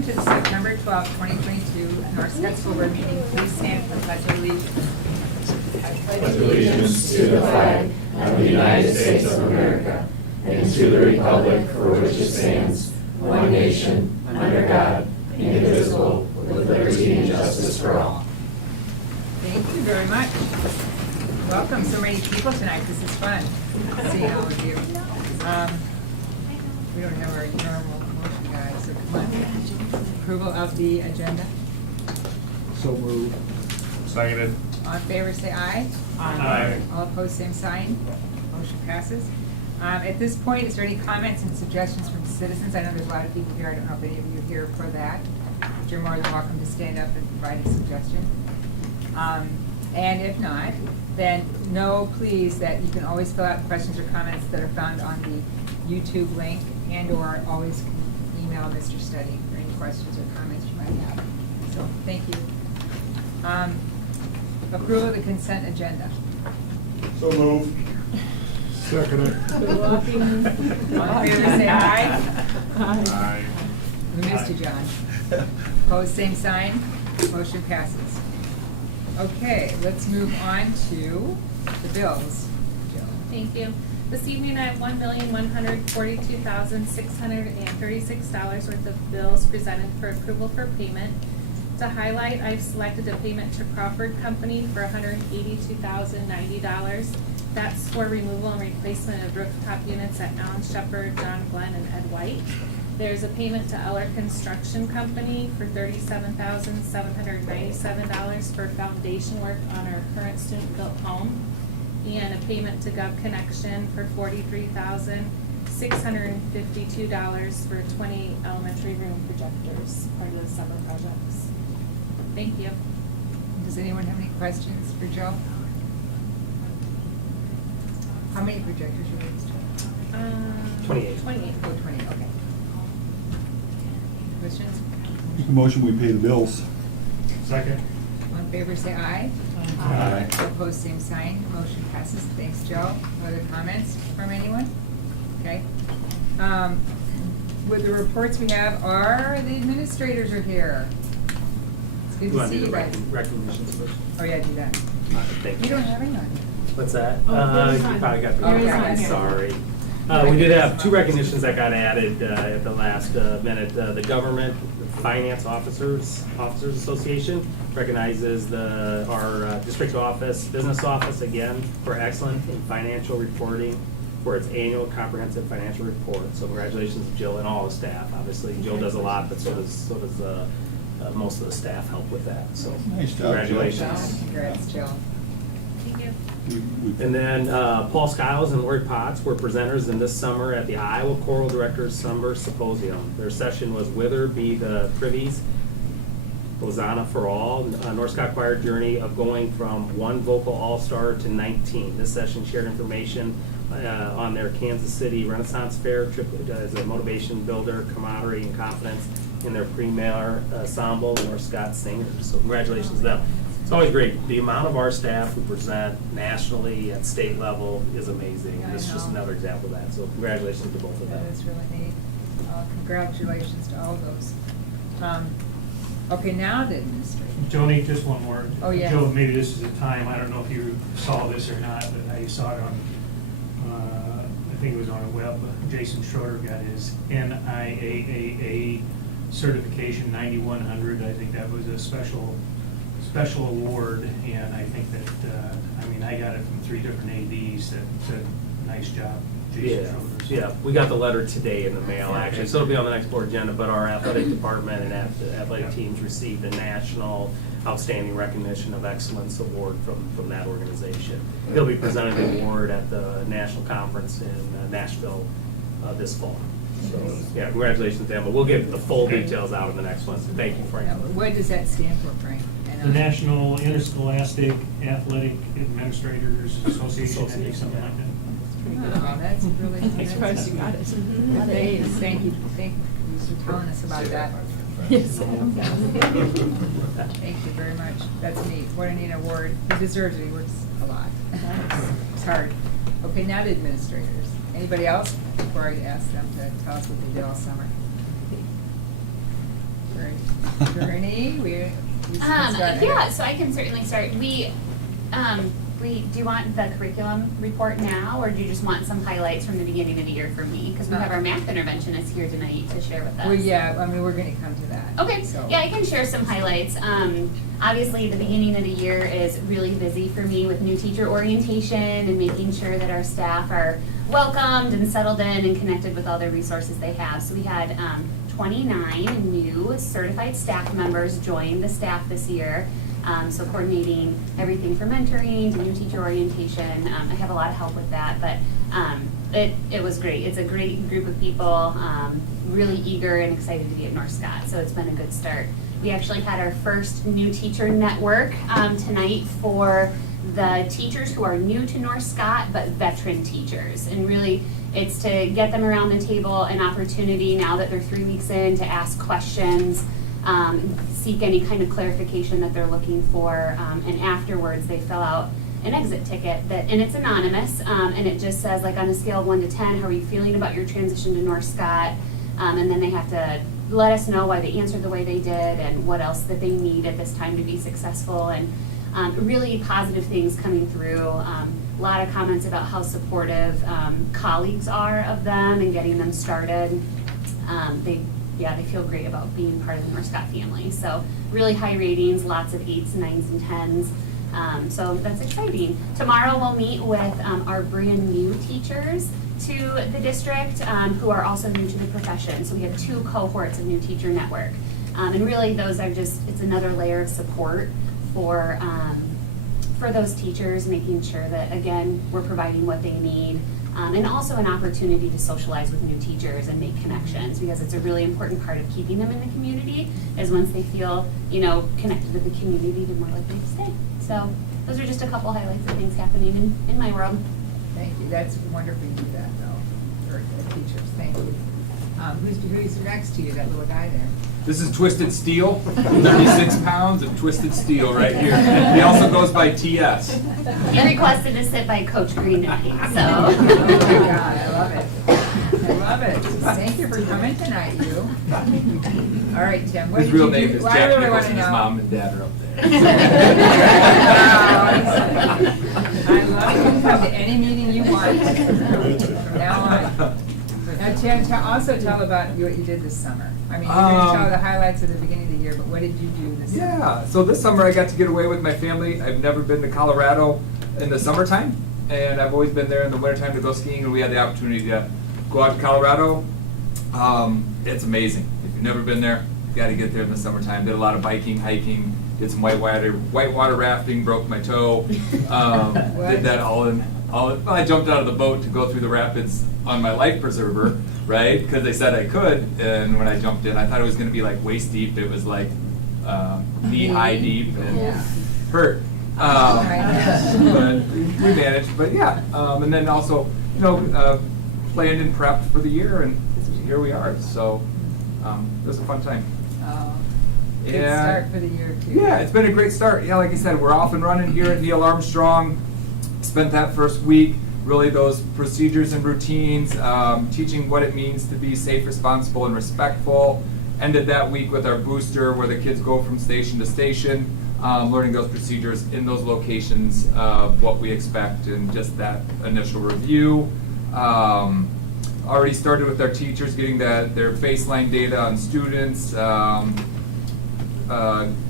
welcome to the September 12, 2022 Northside School Board meeting. Please stand for the Pledge of Allegiance. Pledge allegiance to the flag of the United States of America and to the republic for which it stands, one nation, under God, indivisible, with liberty and justice for all. Thank you very much. Welcome, so many people tonight. This is fun, seeing all of you. We don't have our normal motion, guys, so come on. Approval of the agenda. So moved. Seconded. All in favor, say aye. Aye. All opposed, same sign. Motion passes. At this point, is there any comments and suggestions from citizens? I know there's a lot of people here. I don't know if any of you are here for that. But you're more than welcome to stand up and provide a suggestion. And if not, then know, please, that you can always fill out questions or comments that are found on the YouTube link, and/or always email Mr. Study for any questions or comments you might have. So, thank you. Approval of the consent agenda. So moved. Seconded. All in favor, say aye. Aye. We missed you, John. Opposed, same sign. Motion passes. Okay, let's move on to the bills. Jill. Thank you. This evening I have $1,142,636 worth of bills presented for approval for payment. To highlight, I've selected a payment to Crawford Company for $182,090. That's for removal and replacement of rooftop units at Alan Shepard, John Glenn, and Ed White. There's a payment to Eller Construction Company for $37,797 for foundation work on our current student-built home, and a payment to Gov Connection for $43,652 for 20 elementary room projectors, part of the summer projects. Thank you. Does anyone have any questions for Joe? How many projectors are used? 28. 28, oh, 20, okay. Questions? Make a motion, we pay the bills. Second. All in favor, say aye. Aye. All opposed, same sign. Motion passes. Thanks, Joe. Other comments from anyone? Okay. With the reports we have, the administrators are here. It's good to see you guys. Recognitions first. Oh, yeah, do that. Thank You you. don't have any on. What's that? Oh, there's You one. probably got the. Oh, yeah, yeah. Sorry. We did have two recognitions that got added at the last minute. The Government Finance Officers Association recognizes our district office, business office, again, for excellence in financial reporting for its annual comprehensive financial report. So congratulations to Jill and all the staff. Obviously, Jill does a lot, but so does most of the staff help with that. So Nice job, Jill. congratulations. Congrats, Jill. Thank you. And then Paul Skiles and Lori Potts were presenters in this summer at the Iowa Choral Directors Summer Symposium. Their session was Whither Be the Privies, Hosanna for All, North Scott Choir journey of going from one vocal all-star to 19. This session shared information on their Kansas City Renaissance Fair trip as a motivation builder, camaraderie, and confidence in their premier ensemble, North Scott Singers. So congratulations to them. It's always great. The amount of our staff who present nationally at state level is amazing. Yeah, I This is just know. another example of that. So congratulations to both of That them. is really neat. Congratulations to all of those. Okay, now the administrator. Joni, just one more. Oh, yeah. Joe, maybe this is the time, I don't know if you saw this or not, but I saw it on, I think it was on a web. Jason Schroeder got his NIAAA certification 9100. I think that was a special award, and I think that, I got it from 3 different ADs that said, nice job, Jason Yeah, Schroeder. yeah. We got the letter today in the mail, actually, so it'll be on the next board agenda, but our athletic department and athletic teams received a National Outstanding Recognition of Excellence Award from that organization. He'll be presenting the award at the national conference in Nashville this fall. So, yeah, congratulations to them, but we'll get the full details out in the next one, so thank you, Frank. Now, what does that stand for, Frank? The National Interscholastic Athletic Administrators Association, I think, something like that. Oh, that's really. I'm surprised you got it. Thank you for telling us about that. Yes. Thank you very much. That's neat. What a neat award. He deserves it. He works a lot. It's hard. Okay, now the administrators. Anybody else before I ask them to tell us what they did all summer? Great. Bernie, we can start. Yeah, so I can certainly start. Do you want the curriculum report now, or do you just want some highlights from the beginning of the year for me? Because we have our math interventionist here tonight to share with us. Well, yeah, I mean, we're gonna come to that. Okay, So- yeah, I can share some highlights. Obviously, the beginning of the year is really busy for me with new teacher orientation and making sure that our staff are welcomed and settled in and connected with all the resources they have. So we had 29 new certified staff members join the staff this year. So coordinating everything from mentoring to new teacher orientation. I have a lot of help with that, but it was great. It's a great group of people, really eager and excited to be at North Scott, so it's been a good start. We actually had our first new teacher network tonight for the teachers who are new to North Scott, but veteran teachers. And really, it's to get them around the table, an opportunity now that they're 3 weeks in to ask questions, seek any kind of clarification that they're looking for, and afterwards they fill out an exit ticket and it's anonymous, and it just says, like, on a scale of 1 to 10, how are you feeling about your transition to North Scott? And then they have to let us know why they answered the way they did and what else that they need at this time to be successful, and really positive things coming through. A lot of comments about how supportive colleagues are of them and getting them started. They feel great about being part of the North Scott family. So really high ratings, lots of 8s, 9s, and 10s. So that's exciting. Tomorrow we'll meet with our brand new teachers to the district who are also new to the profession. So we have 2 cohorts of new teacher network. And really those are just, it's another layer of support for those teachers, making sure that, again, we're providing what they need. And also an opportunity to socialize with new teachers and make connections, because it's a really important part of keeping them in the community, is once they feel, connected with the community, they're more likely to stay. So those are just a couple highlights of things happening in my world. Thank you, that's wonderful you do that, though, for the teachers, thank you. Who's next to you, that little guy there? This is Twisted Steel, 36 pounds of Twisted Steel right here. He also goes by TS. He requested to sit by Coach Green tonight, so. Oh my God, I love it. I love it. Thank you for coming tonight, you. All right, Tim, what His did you real do? name is Well, I Jack really wanna Nicholson. His know. mom and dad are up there. I love it. You can come to any meeting you want from now on. Now, Tim, also tell about what you did this summer. I mean, you're going to tell the highlights of the beginning of the year, but what did you do this summer? Yeah, so this summer I got to get away with my family. I've never been to Colorado in the summertime, and I've always been there in the wintertime to go skiing, and we had the opportunity to go out to Colorado. It's amazing. If you've never been there, you got to get there in the summertime. Did a lot of biking, hiking, did some whitewater rafting, broke my toe. Did that well, I jumped out of the boat to go through the rapids on my life preserver, right? Because they said I could, and when I jumped in, I thought it was going to be like waist deep. It was like knee-high deep and hurt. But we managed. But yeah, and then also, planned and prepped for the year, and here we are. So it was a fun time. Oh, good start for the year, too. Yeah, it's been a great start. Yeah, like I said, we're off and running here at Neil Armstrong. Spent that first week, really those procedures and routines, teaching what it means to be safe, responsible, and respectful. Ended that week with our booster, where the kids go from station to station, learning those procedures in those locations, what we expect, and just that initial review. Already started with our teachers, getting their baseline data on students,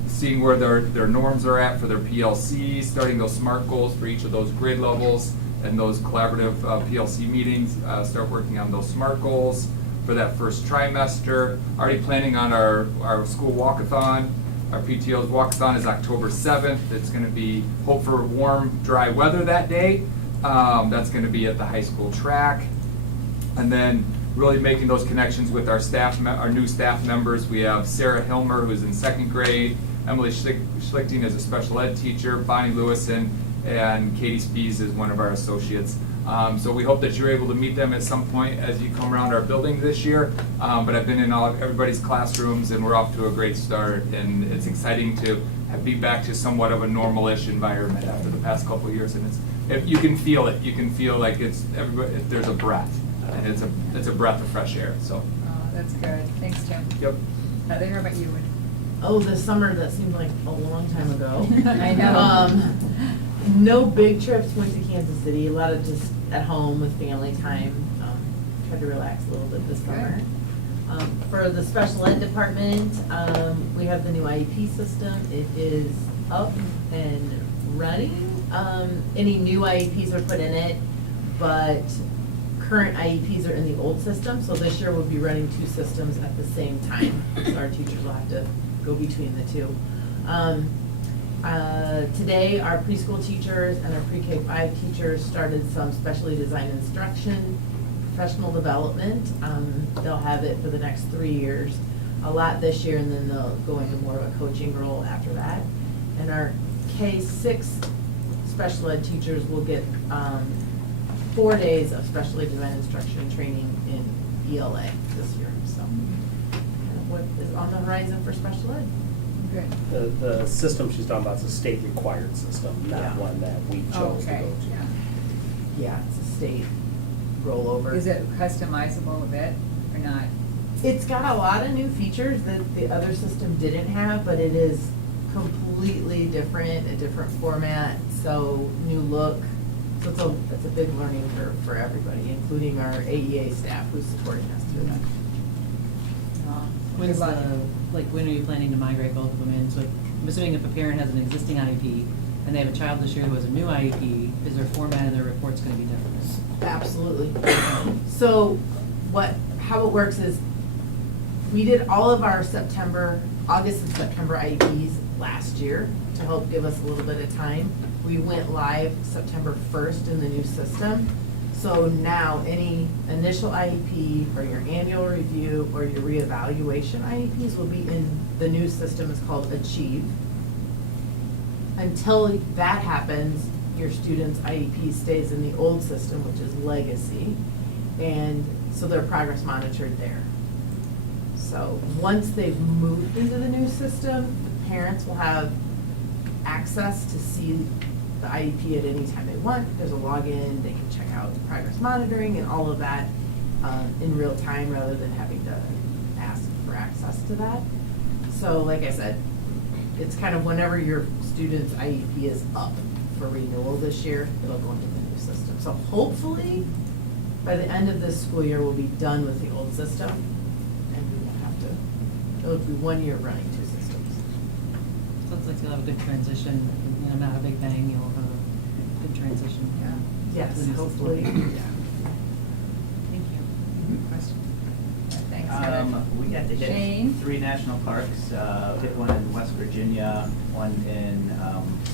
seeing where their norms are at for their PLC, starting those SMART goals for each of those grade levels, and those collaborative PLC meetings, start working on those SMART goals for that first trimester. Already planning on our school walkathon. Our PTO's walkathon is October 7th. It's going to be, hope for warm, dry weather that day. That's going to be at the high school track. And then really making those connections with our our new staff members. We have Sarah Hilmer, who's in 2nd grade, Emily Schlichting is a special ed teacher, Bonnie Lewison, and Katie Spies is one of our associates. So we hope that you're able to meet them at some point as you come around our building this year. But I've been in everybody's classrooms, and we're off to a great start. And it's exciting to be back to somewhat of a normal-ish environment after the past couple of years. And you can feel it. You can feel like there's a breath, and it's a breath of fresh air. So. Oh, that's good. Thanks, Tim. Yep. Heather, how about you? Oh, this summer, that seemed like a long time ago. I know. No big trips, went to Kansas City, a lot of just at home with family time. Tried to relax a little bit this summer. For the special ed department, we have the new IEP system. It is up and running. Any new IEPs are put in it, but current IEPs are in the old system, so this year we'll be running two systems at the same time. So our teachers will have to go between the two. Today, our preschool teachers and our pre-K-5 teachers started some specially designed instruction, professional development. They'll have it for the next 3 years, a lot this year, and then they'll go into more of a coaching role after that. And our K-6 special ed teachers will get 4 days of specially designed instruction training in ELA this year, so. Kind of what is on the horizon for special ed. Good. The system she's talking about is a state-required system, Yeah. not one that we chose to Okay, go to. yeah. Yeah, it's a state rollover. Is it customizable a bit or not? It's got a lot of new features that the other system didn't have, but it is completely different, a different format, so new look. So it's a big learning curve for everybody, including our AEA staff who's supporting us through that. When's Good luck. when are you planning to migrate both of them in? So I'm assuming if a parent has an existing IEP and they have a child this year who has a new IEP, is their format of their reports gonna be different? Absolutely. So how it works is, we did all of our August and September IEPs last year to help give us a little bit of time. We went live September 1st in the new system. So now any initial IEP or your annual review or your reevaluation IEPs will be in the new system. It's called Achieve. Until that happens, your student's IEP stays in the old system, which is Legacy. And so their progress monitored there. So once they've moved into the new system, the parents will have access to see the IEP at any time they want. There's a login, they can check out progress monitoring and all of that in real time rather than having to ask for access to that. So like I said, it's kind of whenever your student's IEP is up for renewal this year, it'll go into the new system. So hopefully, by the end of this school year, we'll be done with the old system and we won't have to, it'll be 1 year running two systems. Sounds like you'll have a good transition, not a big bang, you'll have a good transition. Yeah. Yes, to the new hopefully, system. yeah. Thank you. Question? Thanks, Heather. We got to Shane? hit 3 national parks, hit one in West Virginia, one in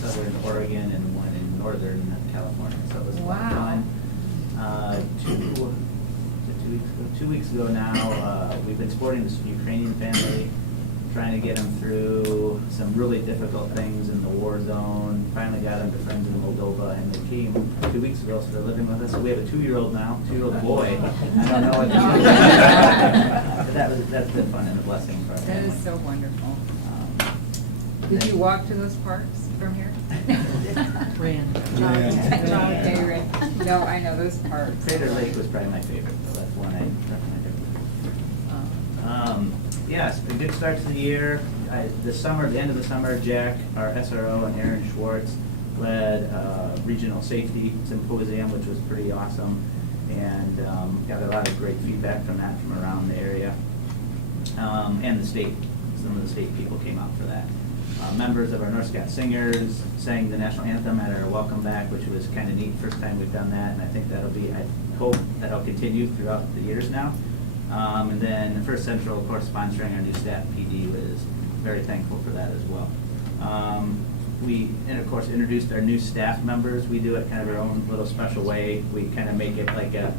southern Oregon, and one in northern California, so it was a lot of Wow. fun. 2 weeks ago now, we've been supporting this Ukrainian family, trying to get them through some really difficult things in the war zone. Finally got them to friends in Moldova, and they came 2 weeks ago, so they're living with us. So we have a 2-year-old now, 2-year-old boy. I don't know what to do. But that's been fun and a blessing for our That family. is so wonderful. Then- Did you walk to those parks from here? Ran. Okay, right. No, I know those parks. Crater Lake was probably my favorite, so that's one I definitely did. Yes, a good start to the year. The end of the summer, Jack, our SRO, and Aaron Schwartz led a regional safety symposium, which was pretty awesome. And got a lot of great feedback from that from around the area. And the state, some of the state people came out for that. Members of our North Scott Singers sang the national anthem at our welcome back, which was kind of neat. First time we've done that, and I think I hope that'll continue throughout the years now. And then First Central, of course, sponsoring our new staff PD, was very thankful for that as well. We, and of course, introduced our new staff members. We do it kind of our own little special way. We kind of make it like a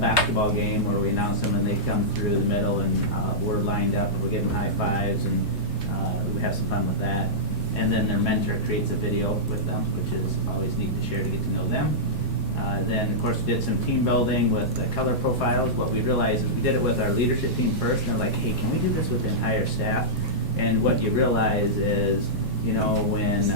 basketball game where we announce them and they come through the middle and we're lined up and we give them high fives and we have some fun with that. And then their mentor creates a video with them, which is always neat to share to get to know them. Then, of course, we did some team building with the color profiles. What we realized is we did it with our leadership team first, and they're like, hey, can we do this with the entire staff? And what you realize is, you know, when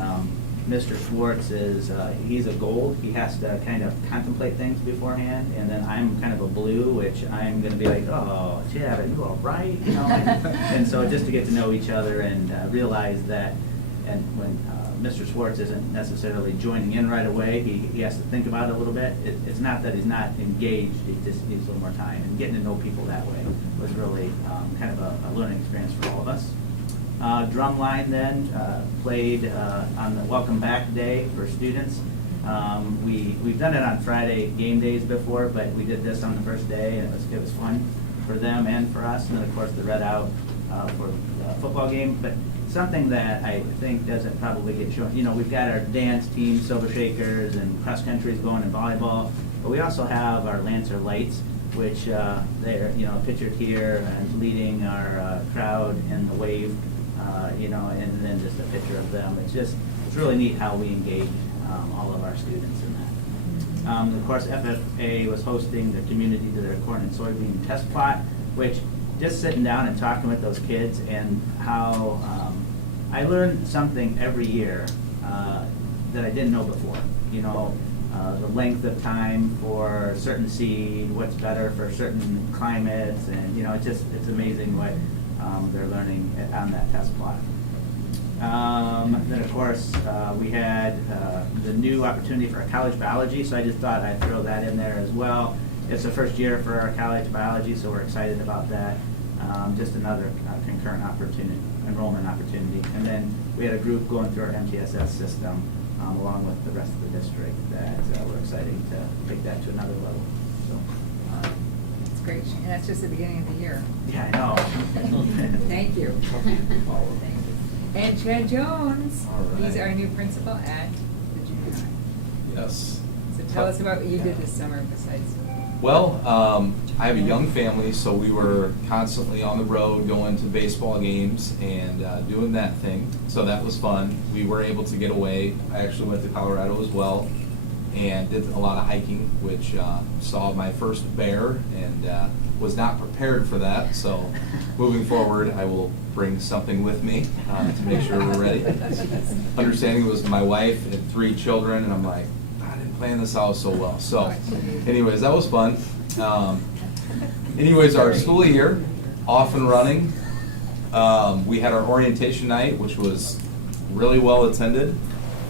Mr. Schwartz is, he's a gold. He has to kind of contemplate things beforehand, and then I'm kind of a blue, which I'm gonna be like, oh, Chad, are you all right? You know, and so just to get to know each other and realize that, and when Mr. Schwartz isn't necessarily joining in right away, he has to think about it a little bit. It's not that he's not engaged, he just needs a little more time, and getting to know people that way was really kind of a learning experience for all of us. Drumline then played on the Welcome Back Day for students. We've done it on Friday game days before, but we did this on the first day, and it was fun for them and for us. And then, of course, the Red Out for the football game. But something that I think doesn't probably get shown, you know, we've got our dance team, Silver Shakers, and cross country's going in volleyball, but we also have our Lancer Lights, which they're, you know, pictured here and leading our crowd in the wave, you know, and then just a picture of them. It's really neat how we engage all of our students in that. Of course, FFA was hosting the community to their corn and soybean test plot, which just sitting down and talking with those kids and how I learned something every year that I didn't know before. You know, the length of time for a certain seed, what's better for certain climates, and you know, it's amazing what they're learning on that test plot. Then of course we had the new opportunity for our college biology, so I just thought I'd throw that in there as well. It's the first year for our college biology, so we're excited about that. Just another concurrent opportunity, enrollment opportunity. And then we had a group going through our MTSS system along with the rest of the district that we're excited to take that to another level. So, It's great, and that's just the beginning of the year. yeah, I know. Thank you. Thank you. And Chad Jones, All right. he's our new principal at the junior high. Yes. So tell us about what you did this summer besides. Well, I have a young family, so we were constantly on the road going to baseball games and doing that thing. So that was fun. We were able to get away. I actually went to Colorado as well and did a lot of hiking, which saw my first bear and was not prepared for that. So moving forward, I will bring something with me to make sure we're ready. Understanding it was my wife and 3 children, and I'm like, I didn't plan this out so well. So anyways, that was fun. Anyways, our school year, off and running. We had our orientation night, which was really well attended,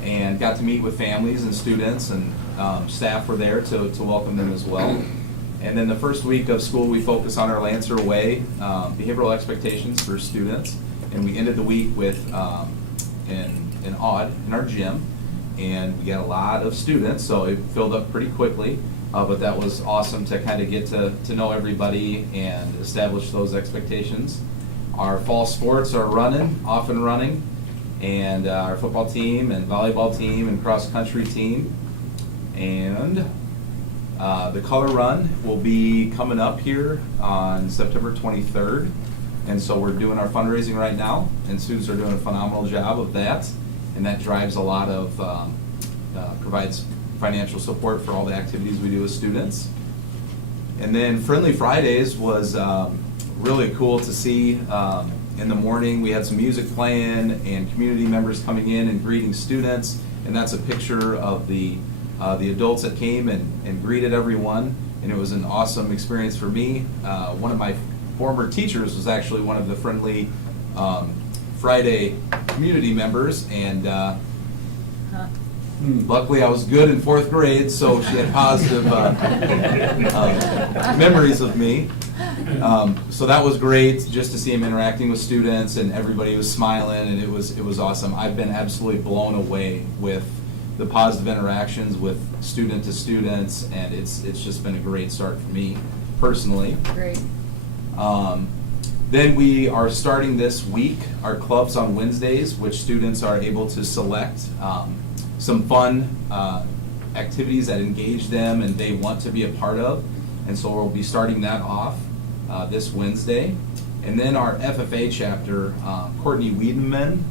and got to meet with families and students, and staff were there to welcome them as well. And then the first week of school, we focused on our Lancer Way behavioral expectations for students, and we ended the week with an odd in our gym, and we got a lot of students, so it filled up pretty quickly. But that was awesome to kind of get to know everybody and establish those expectations. Our fall sports are off and running, and our football team and volleyball team and cross country team. And the color run will be coming up here on September 23rd. And so we're doing our fundraising right now, and students are doing a phenomenal job of that. And that drives a lot of, provides financial support for all the activities we do with students. And then Friendly Fridays was really cool to see. In the morning, we had some music playing and community members coming in and greeting students. And that's a picture of the adults that came and greeted everyone. And it was an awesome experience for me. One of my former teachers was actually one of the Friendly Friday community members, and luckily I was good in 4th grade, so she had positive memories of me. So that was great just to see him interacting with students, and everybody was smiling, and it was awesome. I've been absolutely blown away with the positive interactions with student to students, and it's just been a great start for me personally. Great. Then we are starting this week our clubs on Wednesdays, which students are able to select some fun activities that engage them and they want to be a part of. And so we'll be starting that off this Wednesday. And then our FFA chapter, Courtney Wiedemann,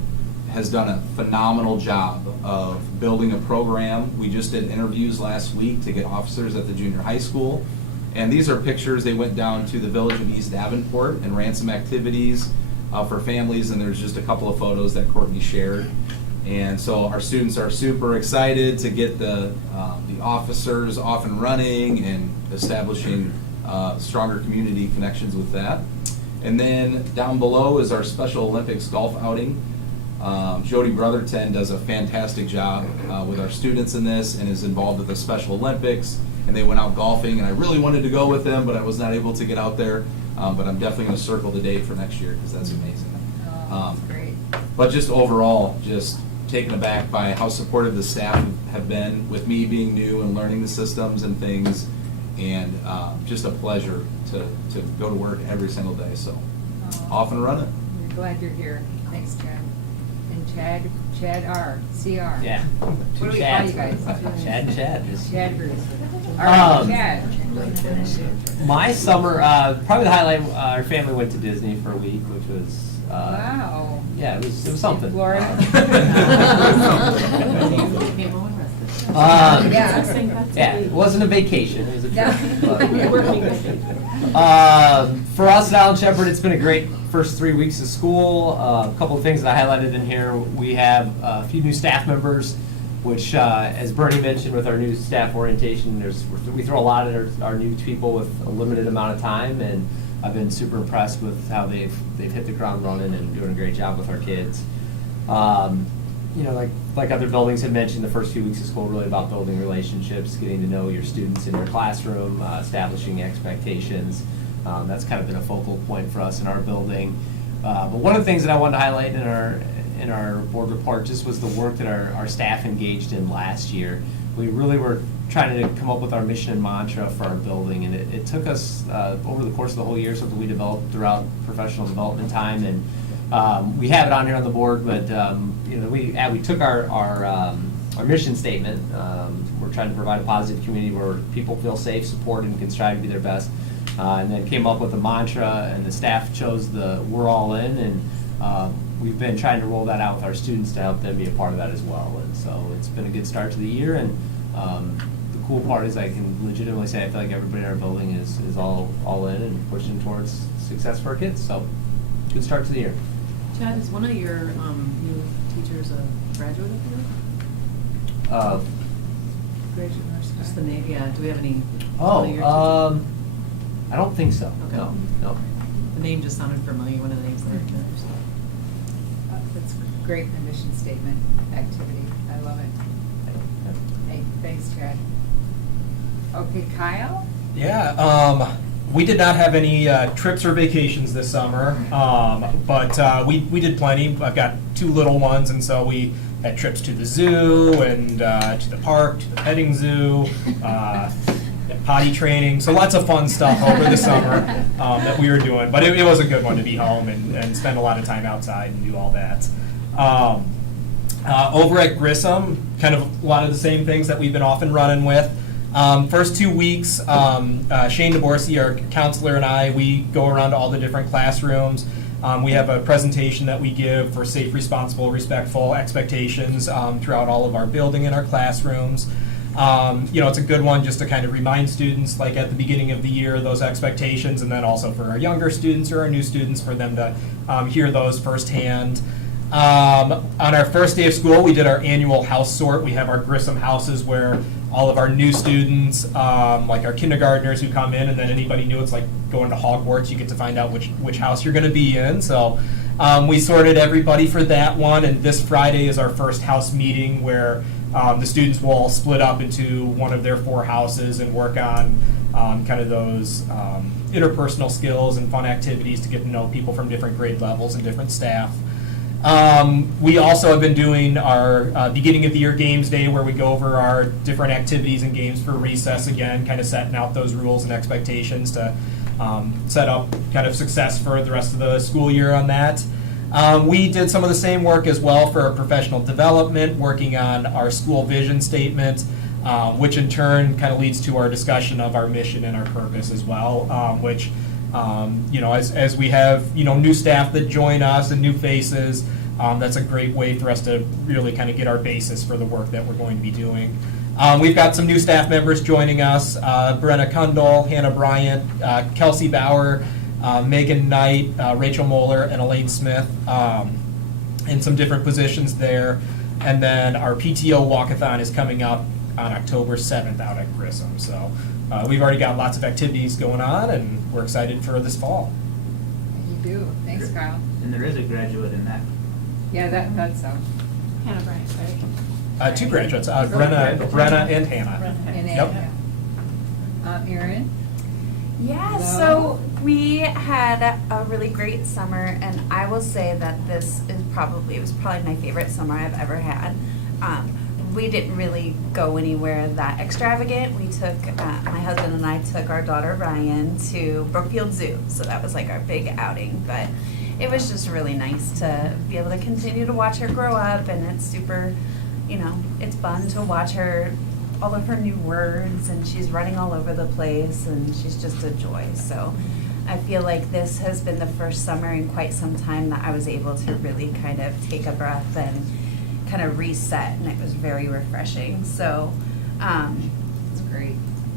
has done a phenomenal job of building a program. We just did interviews last week to get officers at the junior high school. And these are pictures. They went down to the village of East Davenport and ran some activities for families, and there's just a couple of photos that Courtney shared. And so our students are super excited to get the officers off and running and establishing stronger community connections with that. And then down below is our Special Olympics golf outing. Jody Brotherton does a fantastic job with our students in this and is involved with the Special Olympics. And they went out golfing, and I really wanted to go with them, but I was not able to get out there. But I'm definitely going to circle the date for next year because that's amazing. Oh, that's great. But just overall, just taken aback by how supportive the staff have been with me being new and learning the systems and things, and just a pleasure to go to work every single day. So off and running. We're glad you're here. Thanks, Chad. And Chad R, CR. Yeah. What do we call you guys? Chad and Chad. Chad Bruce. All right, Chad. My summer, probably the highlight, our family went to Disney for a week, which was, Wow. yeah, it was something. Florida. Yeah, it wasn't a vacation, it was a trip. Yeah. For us at Allen Shepherd, it's been a great first 3 weeks of school. A couple of things that I highlighted in here. We have a few new staff members, which, as Bernie mentioned with our new staff orientation, we throw a lot at our new people with a limited amount of time, and I've been super impressed with how they've hit the ground running and doing a great job with our kids. You know, like other buildings had mentioned, the first few weeks of school really about building relationships, getting to know your students in your classroom, establishing expectations. That's kind of been a focal point for us in our building. But one of the things that I wanted to highlight in our board report just was the work that our staff engaged in last year. We really were trying to come up with our mission and mantra for our building, and it took us over the course of the whole year, something we developed throughout professional development time, and we have it on here on the board, but you know, we took our mission statement. We're trying to provide a positive community where people feel safe, supported, and can strive to be their best, and then came up with a mantra, and the staff chose the "We're all in," and we've been trying to roll that out with our students to help them be a part of that as well. And so it's been a good start to the year, and the cool part is I can legitimately say I feel like everybody in our building is all in and pushing towards success for our kids. So good start to the year. Chad, is one of your new teachers a graduate of yours? Graduate nurse. Just the name, yeah. Do we have any? one of your teachers? I don't think so. Okay. No. The name just sounded familiar, one of the names there. That's great, the mission statement activity. I love it. Hey, thanks, Chad. Okay, Kyle? Yeah, we did not have any trips or vacations this summer, but we did plenty. I've got 2 little ones, and so we had trips to the zoo and to the park, to the petting zoo, potty training. So lots of fun stuff over the summer that we were doing. But it was a good one to be home and spend a lot of time outside and do all that. Over at Grissom, kind of a lot of the same things that we've been off and running with. First 2 weeks, Shane DeBorsey, our counselor, and I, we go around to all the different classrooms. We have a presentation that we give for safe, responsible, respectful expectations throughout all of our building and our classrooms. You know, it's a good one just to kind of remind students, like at the beginning of the year, those expectations, and then also for our younger students or our new students, for them to hear those firsthand. On our first day of school, we did our annual house sort. We have our Grissom houses where all of our new students, like our kindergartners who come in, and then anybody new, it's like going to Hogwarts. You get to find out which house you're going to be in. So we sorted everybody for that one, and this Friday is our first house meeting where the students will all split up into one of their 4 houses and work on kind of those interpersonal skills and fun activities to get to know people from different grade levels and different staff. We also have been doing our beginning of the year games day where we go over our different activities and games for recess again, kind of setting out those rules and expectations to set up kind of success for the rest of the school year on that. We did some of the same work as well for our professional development, working on our school vision statement, which in turn kind of leads to our discussion of our mission and our purpose as well, which you know, as we have, you know, new staff that join us and new faces, that's a great way for us to really kind of get our basis for the work that we're going to be doing. We've got some new staff members joining us, Brenna Kundal, Hannah Bryant, Kelsey Bauer, Megan Knight, Rachel Moeller, and Elaine Smith, in some different positions there. And then our PTO walkathon is coming up on October 7th out at Grissom. So we've already got lots of activities going on, and we're excited for this fall. You do. Thanks, Kyle. And there is a graduate in that. Yeah, that's so. Hannah Bryant, right? 2 graduates, Brenna and Hannah. And Yep. Erin? Yeah, No? so we had a really great summer, and I will say that this is it was probably my favorite summer I've ever had. We didn't really go anywhere that extravagant. We took, my husband and I took our daughter Ryan to Brookfield Zoo, so that was like our big outing, but it was just really nice to be able to continue to watch her grow up, and it's super, it's fun to watch her, all of her new words, and she's running all over the place, and she's just a joy. So I feel like this has been the first summer in quite some time that I was able to really kind of take a breath and kind of reset, and it was very refreshing. So it's great.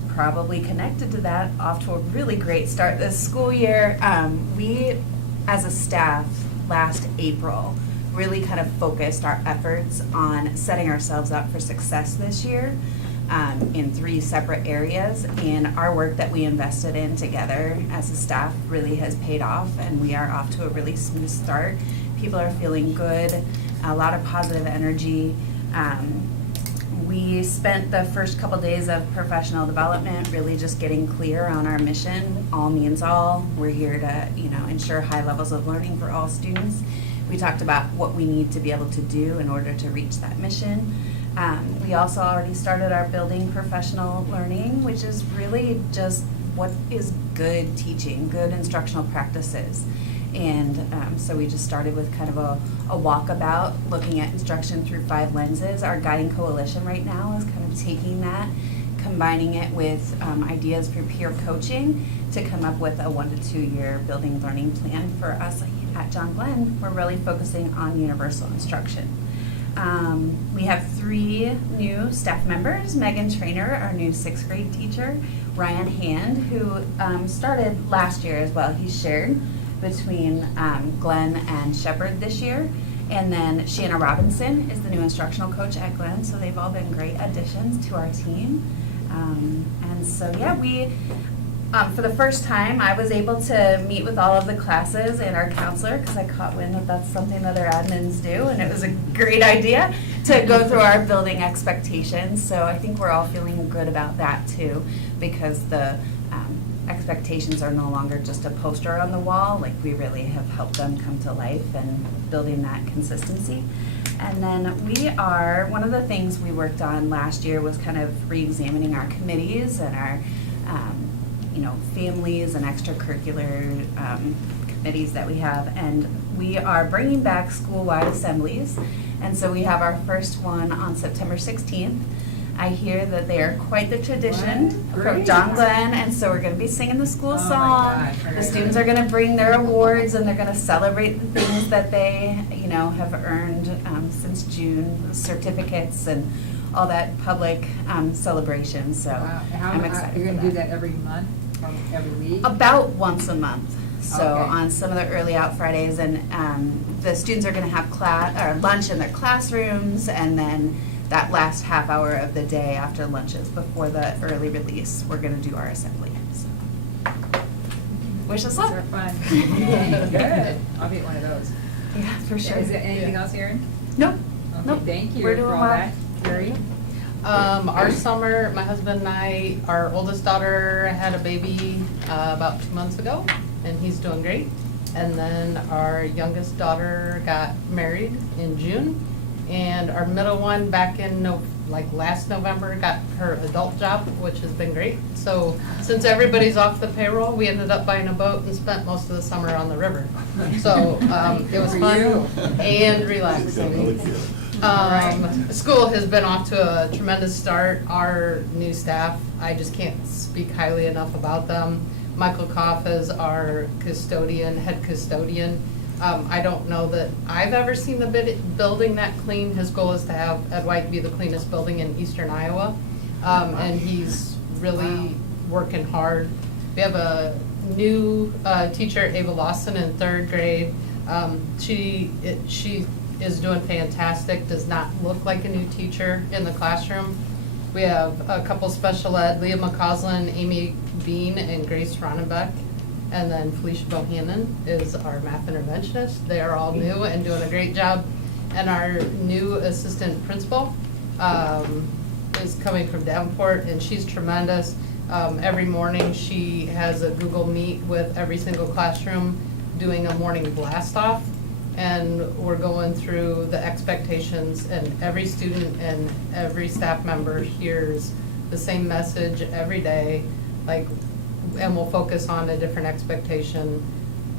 Probably connected to that, off to a really great start this school year. We, as a staff, last April, really kind of focused our efforts on setting ourselves up for success this year in 3 separate areas. And our work that we invested in together as a staff really has paid off, and we are off to a really smooth start. People are feeling good, a lot of positive energy. We spent the first couple days of professional development really just getting clear on our mission. All means all. We're here to, ensure high levels of learning for all students. We talked about what we need to be able to do in order to reach that mission. We also already started our building professional learning, which is really just what is good teaching, good instructional practices. And so we just started with kind of a walkabout, looking at instruction through 5 lenses. Our guiding coalition right now is kind of taking that, combining it with ideas for peer coaching to come up with a 1 to 2 year building learning plan for us at John Glenn. We're really focusing on universal instruction. We have 3 new staff members. Megan Trainer, our new 6th grade teacher. Ryan Hand, who started last year as well. He's shared between Glenn and Shepherd this year. And then Shanna Robinson is the new instructional coach at Glenn. So they've all been great additions to our team. And so, yeah, we, for the first time, I was able to meet with all of the classes and our counselor, because I caught wind that that's something that our admins do, and it was a great idea to go through our building expectations. So I think we're all feeling good about that too, because the expectations are no longer just a poster on the wall. Like, we really have helped them come to life and building that consistency. And then one of the things we worked on last year was kind of re-examining our committees and our families and extracurricular committees that we have. And we are bringing back school-wide assemblies. And so we have our first one on September 16th. I hear that they are quite the tradition from John Glenn, and so we're going to be singing the school song. The students are going to bring their awards, and they're going to celebrate the things that they, have earned since June, certificates and all that public celebration. So I'm excited. You're going to do that every month, or every week? About once a month. So Okay. on some of the early out Fridays, and the students are going to have lunch in their classrooms, and then that last half hour of the day after lunches before the early release, we're going to do our assembly. So, wish us luck. Those are fun. Good. I'll be at one of those. Yeah, for sure. Is there anything else, Erin? Nope. Okay, Nope. thank you We're for doing all well. that. Carrie? Our summer, my husband and I, our oldest daughter had a baby about 2 months ago, and he's doing great. And then our youngest daughter got married in June, and our middle one back in last November got her adult job, which has been great. So since everybody's off the payroll, we ended up buying a boat and spent most of the summer on the river. So it was fun and relaxing. School has been off to a tremendous start. Our new staff, I just can't speak highly enough about them. Michael Koff is our head custodian. I don't know that I've ever seen the building that clean. His goal is to have Ed White be the cleanest building in eastern Iowa. And he's really working hard. We have a new teacher, Ava Lawson, in 3rd grade. She is doing fantastic, does not look like a new teacher in the classroom. We have a couple special ed, Leah McCausland, Amy Bean, and Grace Ronenbeck. And then Felicia Bohannon is our math interventionist. They are all new and doing a great job. And our new assistant principal is coming from Davenport, and she's tremendous. Every morning, she has a Google Meet with every single classroom doing a morning blast-off. And we're going through the expectations, and every student and every staff member hears the same message every day, and we'll focus on a different expectation: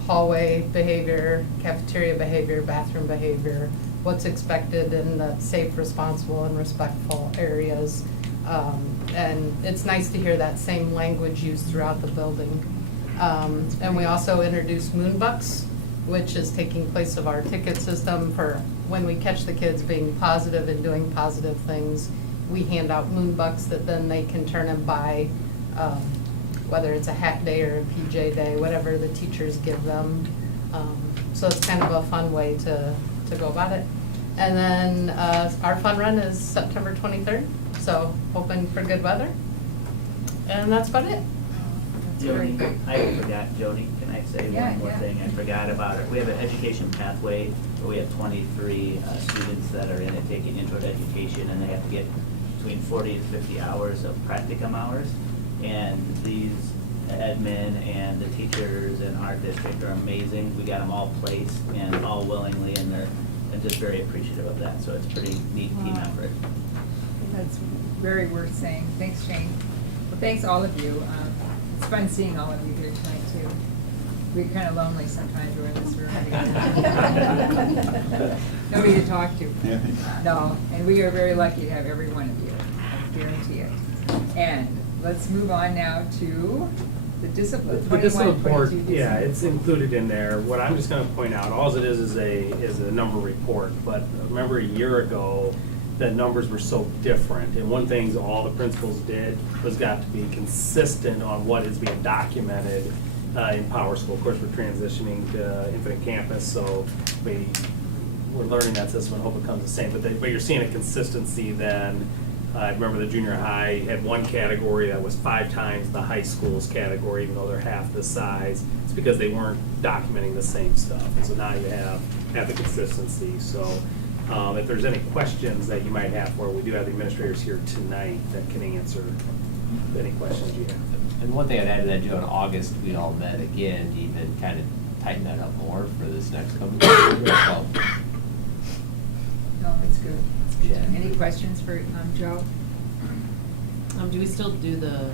hallway behavior, cafeteria behavior, bathroom behavior, what's expected in the safe, responsible, and respectful areas. And it's nice to hear that same language used throughout the building. And we also introduced Moonbucks, which is taking place of our ticket system for when we catch the kids being positive and doing positive things. We hand out Moonbucks that then they can turn and buy, whether it's a hat day or a PJ day, whatever the teachers give them. So it's kind of a fun way to go about it. And then our fun run is September 23rd, so hoping for good weather. And that's about it. Joni, I forgot, Joni, can I say Yeah, one more yeah. thing? I forgot about it. We have an education pathway where we have 23 students that are in it taking intro to education, and they have to get between 40 and 50 hours of practicum hours. And these admin and the teachers in our district are amazing. We got them all placed and all willingly, and they're just very appreciative of that. So it's a pretty neat team Wow. effort. That's very worth saying. Thanks, Shane. Well, thanks all of you. It's fun seeing all of you here tonight, too. We're kind of lonely sometimes, we're in this room. Nobody to talk to. Yeah. No, and we are very lucky to have every one of you, I guarantee it. And let's move on now to the discipline, The discipline 21, report, 22 yeah, discipline. it's included in there. What I'm just gonna point out, all it is a number report, but remember a year ago, the numbers were so different. And one thing all the principals did was got to be consistent on what is being documented in Power School. Of course, we're transitioning to Infinite Campus, so we're learning that system and hope it comes the same. But you're seeing a consistency then. I remember the junior high had one category that was 5 times the high school's category, even though they're half the size. It's because they weren't documenting the same stuff. And so now you have the consistency. So if there's any questions that you might have for it, we do have the administrators here tonight that can answer any questions you have. And one thing I'd add to that, Joe, in August, we all met again to even kind of tighten that up more for this next coming year. So, No, it's good. It's good. Yeah. Any questions for Joe? Do we still do the,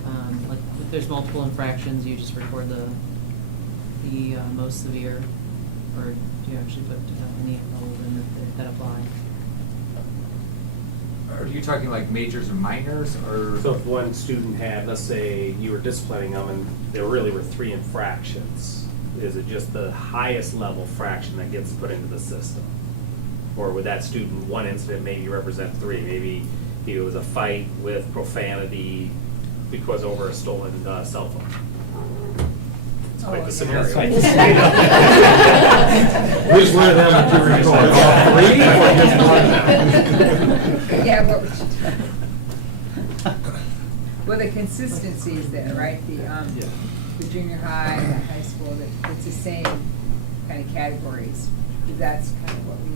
like, if there's multiple infractions, you just record the most severe? Or do you actually put any of those in that apply? Are you talking like majors or minors, or? So if one student had, let's say you were disciplining them and there really were 3 infractions, is it just the highest level fraction that gets put into the system? Or would that student, one incident maybe represent 3? Maybe it was a fight with profanity because over a stolen cell phone. It's quite the scenario. Which one of them would you record? All 3 or just one of them? Yeah, what would you do? Well, the consistency is there, right? The junior high, the high school, it's the same kind of categories. That's kind of what we.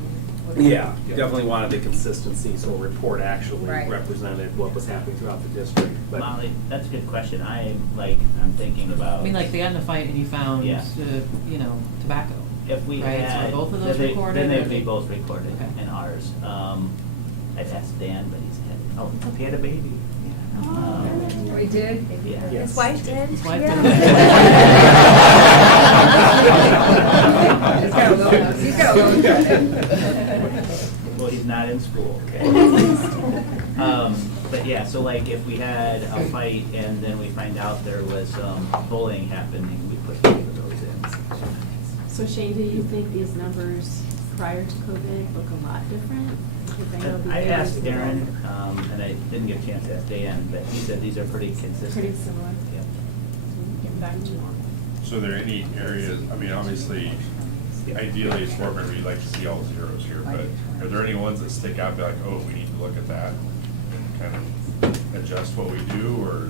Yeah, definitely wanted the consistency, so a report actually Right. represented what was happening throughout the district. But Molly, that's a good question. I'm thinking about. I mean, like, they got in a fight and you found, Yeah. tobacco. If we Right, so are had. both of those then recorded, Then or they'd be they- both recorded Okay. in ours. I'd ask Dan, but he had a baby. We did? Yeah. His wife did. His wife Yeah. He's got a little, he's got a little credit. Well, he's not in school, okay? But yeah, so like if we had a fight and then we find out there was bullying happening, we put both of those in. So Shane, do you think these numbers prior to COVID look a lot different? Because I know the I years asked ago- Aaron, and I didn't get a chance to ask Dan, but he said these are pretty consistent. Pretty similar. Yep. Get back to normal. So are there any areas, I mean, obviously, ideally, it's more where you'd like to see all zeros here, but are there any ones that stick out, be like, oh, we need to look at that and kind of adjust what we do, or?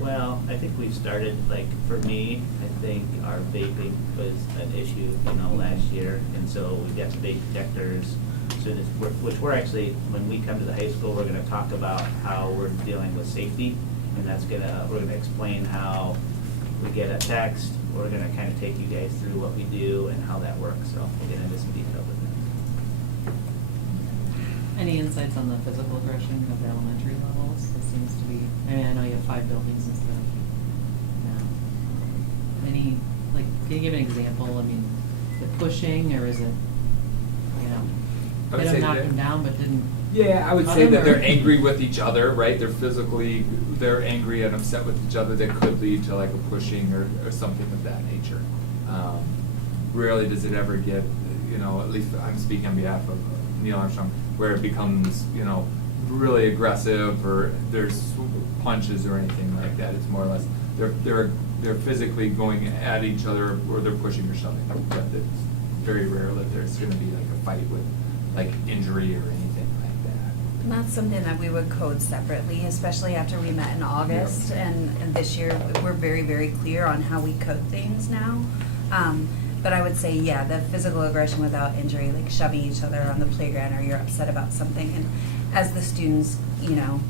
Well, I think we've started, like, for me, I think our vaping was an issue, you know, last year, and so we've got some vape detectors, soon as, which we're actually, when we come to the high school, we're gonna talk about how we're dealing with safety, and that's gonna, we're gonna explain how we get a text, we're gonna kind of take you guys through what we do and how that works, so we'll get into some detail with that. Any insights on the physical aggression of elementary levels? It seems to be, I mean, I know you have 5 buildings and stuff now. Any, like, can you give an example? I mean, the pushing, or is it, you know, I would hit say them, knock that- them down, but didn't? Yeah, I would cut say them, that or- they're angry with each other, right? They're angry and upset with each other. That could lead to like a pushing or something of that nature. Rarely does it ever get, you know, at least I'm speaking on behalf of Neil Armstrong, where it becomes, you know, really aggressive or there's punches or anything like that. It's more or less they're physically going at each other or they're pushing or shoving. But it's very rare that there's going to be like a fight with like injury or anything like that. And that's something that we would code separately, especially after we met in August. And this year, we're very, very clear on how we code things now. But I would say, yeah, the physical aggression without injury, like shoving each other on the playground or you're upset about something. And as the students, you know,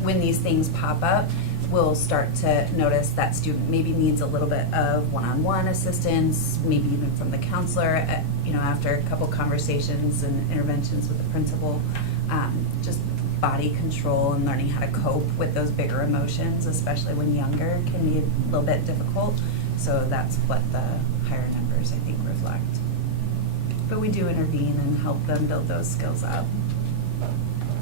when these things pop up, we'll start to notice that student maybe needs a little bit of one-on-one assistance, maybe even from the counselor, you know, after a couple conversations and interventions with the principal. Just body control and learning how to cope with those bigger emotions, especially when younger, can be a little bit difficult. So that's what the higher numbers, I think, reflect. But we do intervene and help them build those skills up.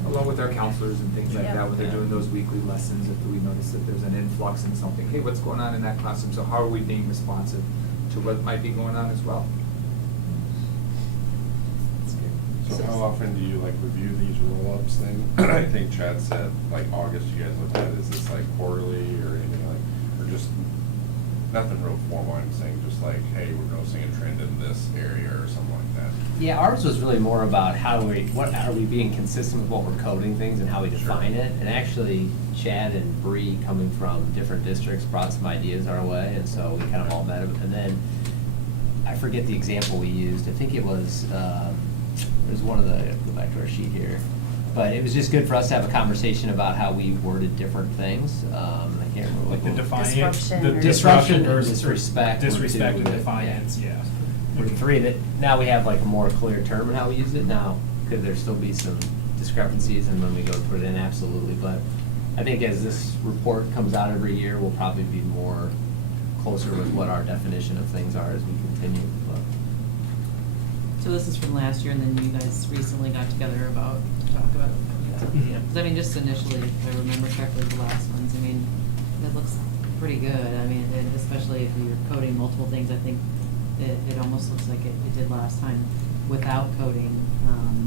Along with our counselors and things like Yeah. that, when they're doing those weekly lessons, if we notice that there's an influx in something, hey, what's going on in that classroom? So how are we being responsive to what might be going on as well? So how often do you like review these roll-ups thing? I think Chad said like August you guys looked at it. Is this like quarterly or anything like, or just nothing real formal? I'm saying just like, hey, we're noticing a trend in this area or something like that. Yeah, ours was really more about what are we being consistent with what we're coding things and how we define it. And actually, Chad and Bree, coming from different districts, brought some ideas our way, and so we kind of all met them. And then I forget the example we used. I think it was one of the, go back to our sheet here. But it was just good for us to have a conversation about how we worded different things. I can't remember. Like the what- defiance, Disruption the or- disruption or versus disrespect. disrespect and were two, defiance, yeah. Were three that, now we have like a more clear term in how we use it. Now, could there still be some discrepancies and when we go to put it in? Absolutely. But I think as this report comes out every year, we'll probably be more closer with what our definition of things are as we continue. But So this is from last year, and then you guys recently got together to talk about, Mhm. because I mean, just initially, if I remember correctly, the last ones, I mean, it looks pretty good. I mean, especially if you're coding multiple things, I think it almost looks like it did last time without coding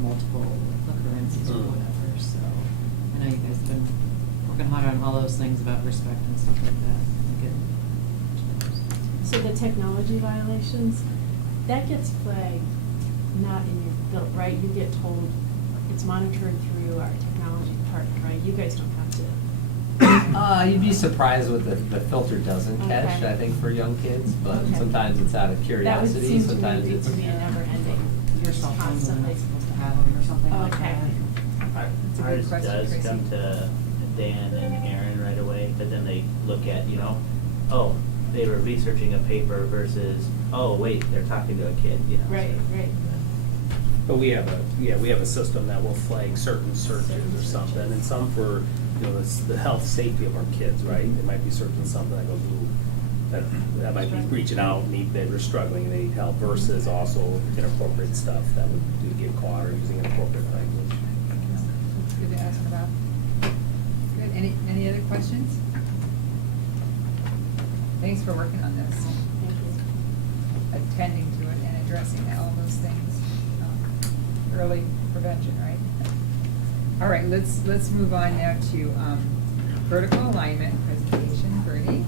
multiple occurrences or whatever, so. I know you guys have been working hard on all those things about respect and stuff like that. So the technology violations, that gets flagged, not in your bill, right? You get told it's monitored through our technology department, right? You guys don't have to. you'd be surprised what the filter doesn't catch, Okay. I think, for young kids, but Okay. sometimes it's out of That would curiosity, seem to sometimes me it's. to be a never-ending, Your cell phones are constantly. not supposed to have them or something like Okay. that. That's a good Ours question, does Tracy. come to Dan and Aaron right away, but then they look at, you know, oh, they were researching a paper versus, oh, wait, they're talking to a kid, you know. Right, so- right. But we have a system that will flag certain searches or something, and some for, you know, the health, safety of our kids, right? It might be searching something that goes, ooh, that might be reaching out, they're struggling, they need help, versus also inappropriate stuff that would do get caught or using inappropriate language. It's good to ask about. Good. Any other questions? Thanks for working on this, Thank you. attending to it and addressing all those things. Early prevention, right? All right, let's move on now to vertical alignment presentation. Bernie?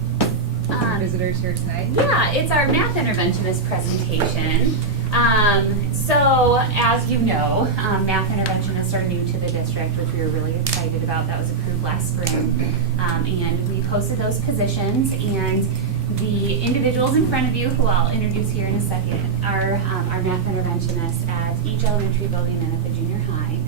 visitors here tonight? Yeah, it's our math interventionist presentation. So as you know, math interventionists are new to the district, which we were really excited about. That was approved last spring. And we posted those positions, and the individuals in front of you, who I'll introduce here in a second, are our math interventionists at each elementary building and at the junior high.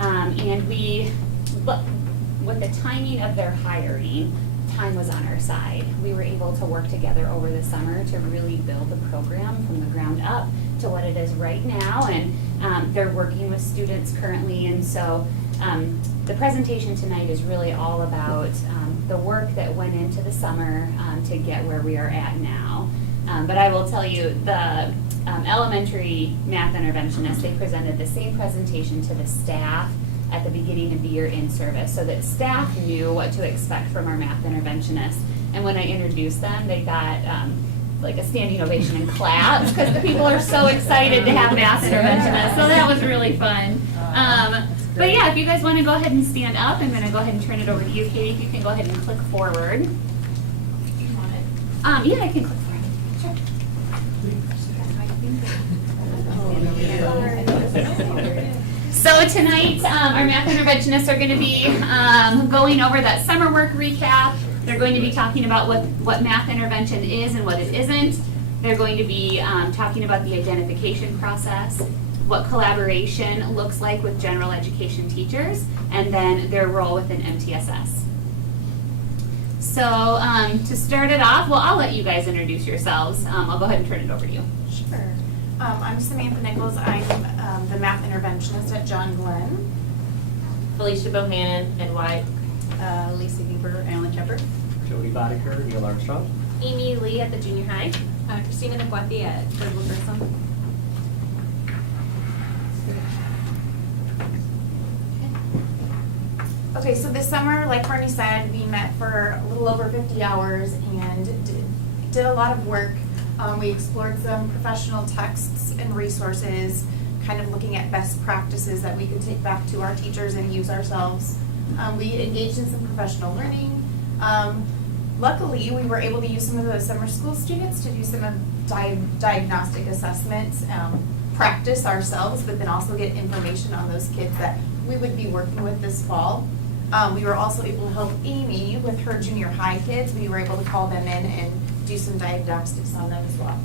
And with the timing of their hiring, time was on our side. We were able to work together over the summer to really build the program from the ground up to what it is right now, and they're working with students currently, and so the presentation tonight is really all about the work that went into the summer to get where we are at now. But I will tell you, the elementary math interventionists, they presented the same presentation to the staff at the beginning of the year in service, so that staff knew what to expect from our math interventionists. And when I introduced them, they got like a standing ovation and claps, because the people are so excited to have math interventionists. So that was really fun. But yeah, if you guys want to go ahead and stand up, I'm going to go ahead and turn it over to you, Katie. If you can go ahead and click forward. Yeah, I can click forward. Sure. So tonight, our math interventionists are going to be going over that summer work recap. They're going to be talking about what math intervention is and what it isn't. They're going to be talking about the identification process, what collaboration looks like with general education teachers, and then their role within MTSS. So to start it off, well, I'll let you guys introduce yourselves. I'll go ahead and turn it over to you. Sure. I'm Samantha Nichols. I'm the math interventionist at John Glenn. Felicia Bohannon, Ed White. Lisa Huber, Alan Shepard. Jody Boddicker, Neil Armstrong. Amy Lee at the junior high. Christina Nkwati at Third Grissom. Okay, so this summer, like Courtney said, we met for a little over 50 hours and did a lot of work. We explored some professional texts and resources, kind of looking at best practices that we could take back to our teachers and use ourselves. We engaged in some professional learning. Luckily, we were able to use some of the summer school students to do some of diagnostic assessments, practice ourselves, but then also get information on those kids that we would be working with this fall. We were also able to help Amy with her junior high kids. We were able to call them in and do some diagnostics on them as well.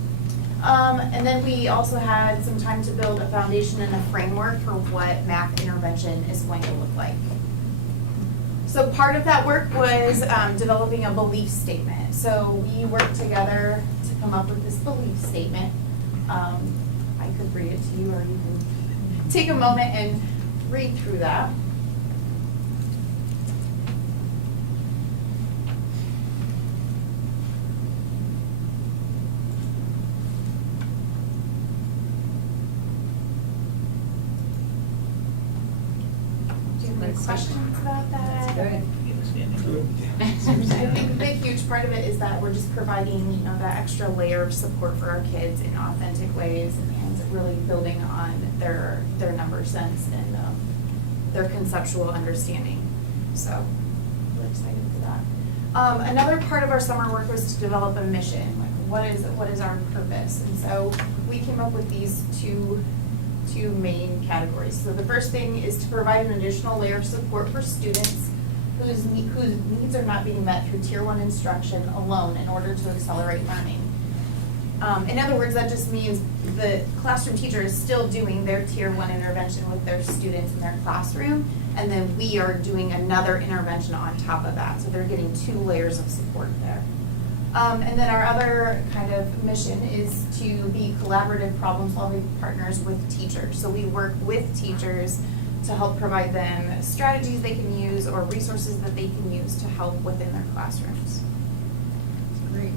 And then we also had some time to build a foundation and a framework for what math intervention is going to look like. So part of that work was developing a belief statement. So we worked together to come up with this belief statement. I could read it to you, or you can take a moment and read through that. Do you have any questions about that? Good. I think a big, huge part of it is that we're just providing, that extra layer of support for our kids in authentic ways and really building on their number sense and their conceptual understanding. So we're excited for that. Another part of our summer work was to develop a mission. Like, what is our purpose? And so we came up with these two main categories. So the first thing is to provide an additional layer of support for students whose needs are not being met through Tier 1 instruction alone in order to accelerate learning. In other words, that just means the classroom teacher is still doing their Tier 1 intervention with their students in their classroom, and then we are doing another intervention on top of that. So they're getting 2 layers of support there. And then our other kind of mission is to be collaborative problem-solving partners with teachers. So we work with teachers to help provide them strategies they can use or resources that they can use to help within their classrooms. Great.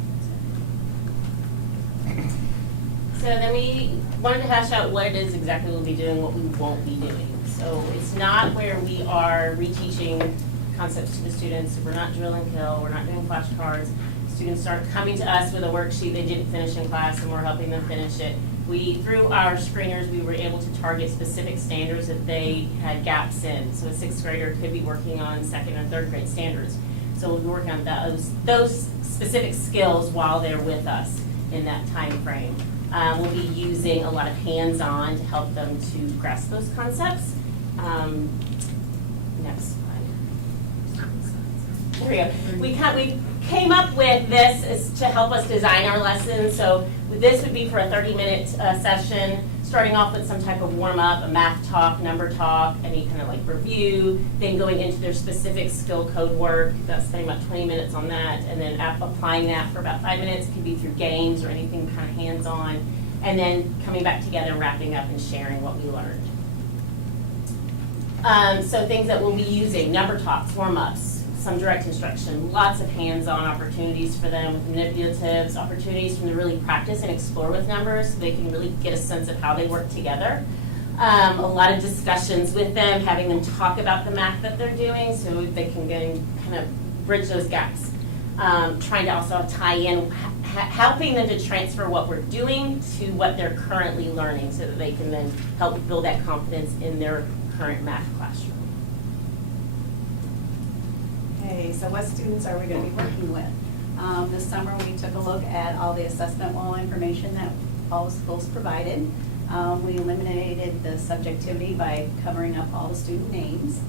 So then we wanted to hash out what it is exactly we'll be doing, what we won't be doing. So it's not where we are reteaching concepts to the students. We're not drill and kill. We're not doing flashcards. Students start coming to us with a worksheet they didn't finish in class, and we're helping them finish it. Through our screeners, we were able to target specific standards that they had gaps in. So a 6th grader could be working on 2nd or 3rd grade standards. So we'll be working on those specific skills while they're with us in that time frame. We'll be using a lot of hands-on to help them to grasp those concepts. Next slide. There we go. We came up with this is to help us design our lessons. So this would be for a 30-minute session, starting off with some type of warm-up, a math talk, number talk, any kind of like review, then going into their specific skill code work. That's spending about 20 minutes on that, and then applying that for about 5 minutes. It can be through games or anything kind of hands-on, and then coming back together and wrapping up and sharing what we learned. So things that we'll be using, number talks, warm-ups, some direct instruction, lots of hands-on opportunities for them with manipulatives, opportunities for them to really practice and explore with numbers so they can really get a sense of how they work together. A lot of discussions with them, having them talk about the math that they're doing so they can kind of bridge those gaps. Trying to also tie in, helping them to transfer what we're doing to what they're currently learning so that they can then help build that confidence in their current math classroom. Okay, so what students are we going to be working with? This summer we took a look at all the assessment wall information that all schools provided. We eliminated the subjectivity by covering up all the student names.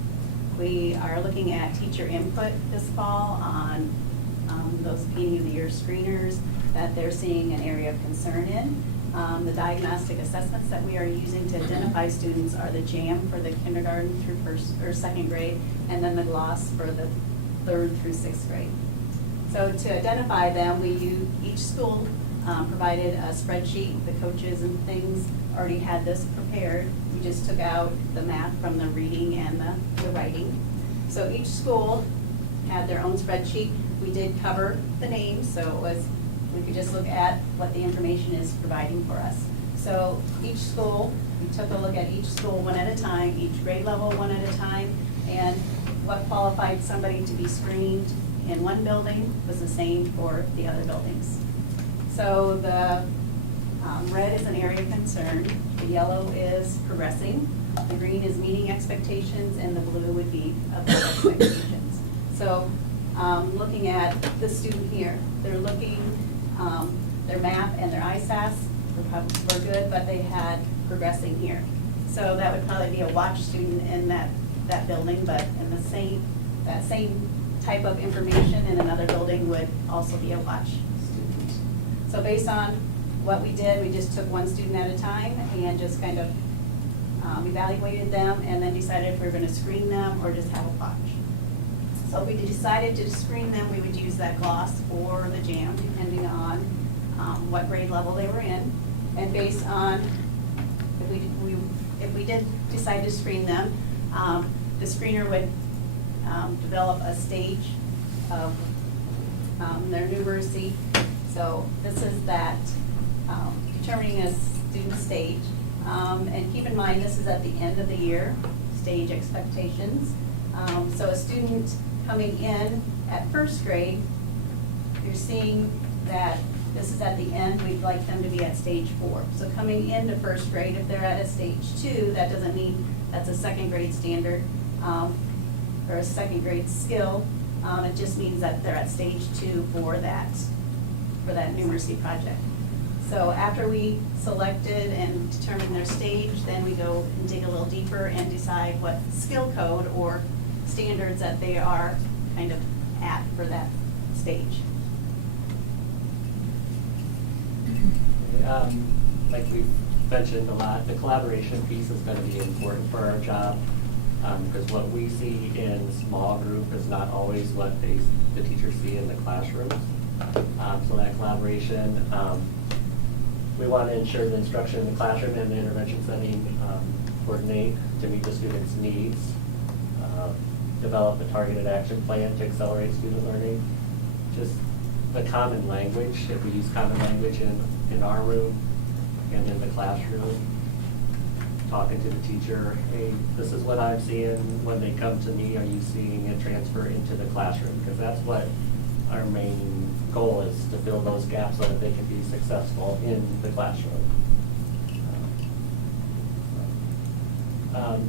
We are looking at teacher input this fall on those beginning of the year screeners that they're seeing an area of concern in. The diagnostic assessments that we are using to identify students are the JAM for the kindergarten through first or second grade, and then the GLOSS for the 3rd through 6th grade. So to identify them, each school provided a spreadsheet. The coaches and things already had this prepared. We just took out the math from the reading and the writing. So each school had their own spreadsheet. We did cover the names, so we could just look at what the information is providing for us. So each school, we took a look at each school one at a time, each grade level one at a time, and what qualified somebody to be screened in one building was the same for the other buildings. So the red is an area of concern, the yellow is progressing, the green is meeting expectations, and the blue would be above expectations. So looking at the student here, they're looking, their math and their ISAS were good, but they had progressing here. So that would probably be a watch student in that building, but in that same type of information in another building would also be a watch student. So based on what we did, we just took one student at a time and just kind of evaluated them and then decided if we were going to screen them or just have a watch. So if we decided to screen them, we would use that GLOSS or the JAM, depending on what grade level they were in. And based on, if we did decide to screen them, the screener would develop a stage of their numeracy. So this is that determining a student stage. And keep in mind, this is at the end of the year, stage expectations. So a student coming in at 1st grade, you're seeing that this is at the end, we'd like them to be at stage 4. So coming into 1st grade, if they're at a stage 2, that doesn't mean that's a 2nd grade standard or a 2nd grade skill. It just means that they're at stage 2 for that numeracy project. So after we selected and determined their stage, then we go and dig a little deeper and decide what skill code or standards that they are kind of at for that stage. Like we've mentioned a lot, the collaboration piece is going to be important for our job because what we see in small group is not always what the teachers see in the classrooms. So that collaboration, we want to ensure the instruction in the classroom and the intervention setting coordinate to meet the students' needs, develop a targeted action plan to accelerate student learning, just the common language, if we use common language in our room and in the classroom, talking to the teacher, hey, this is what I'm seeing when they come to me, are you seeing it transfer into the classroom? Because that's what our main goal is, to fill those gaps so that they can be successful in the classroom.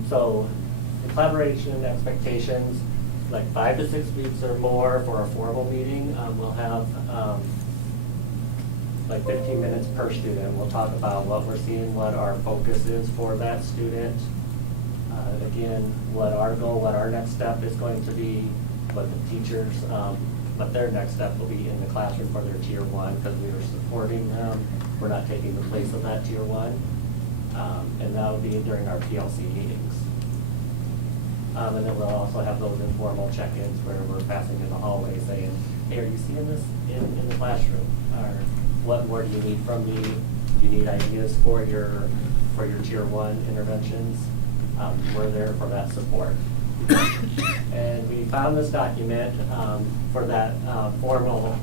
So the collaboration and expectations, like 5 to 6 weeks or more for a formal meeting, we'll have like 15 minutes per student. We'll talk about what we're seeing, what our focus is for that student. Again, what our goal, what our next step is going to be, what the teachers, what their next step will be in the classroom for their tier 1, because we are supporting them. We're not taking the place of that tier 1. And that will be during our PLC meetings. And then we'll also have those informal check-ins where we're passing in the hallway saying, hey, are you seeing this in the classroom? Or what more do you need from me? Do you need ideas for your tier 1 interventions? We're there for that support. And we found this document for that formal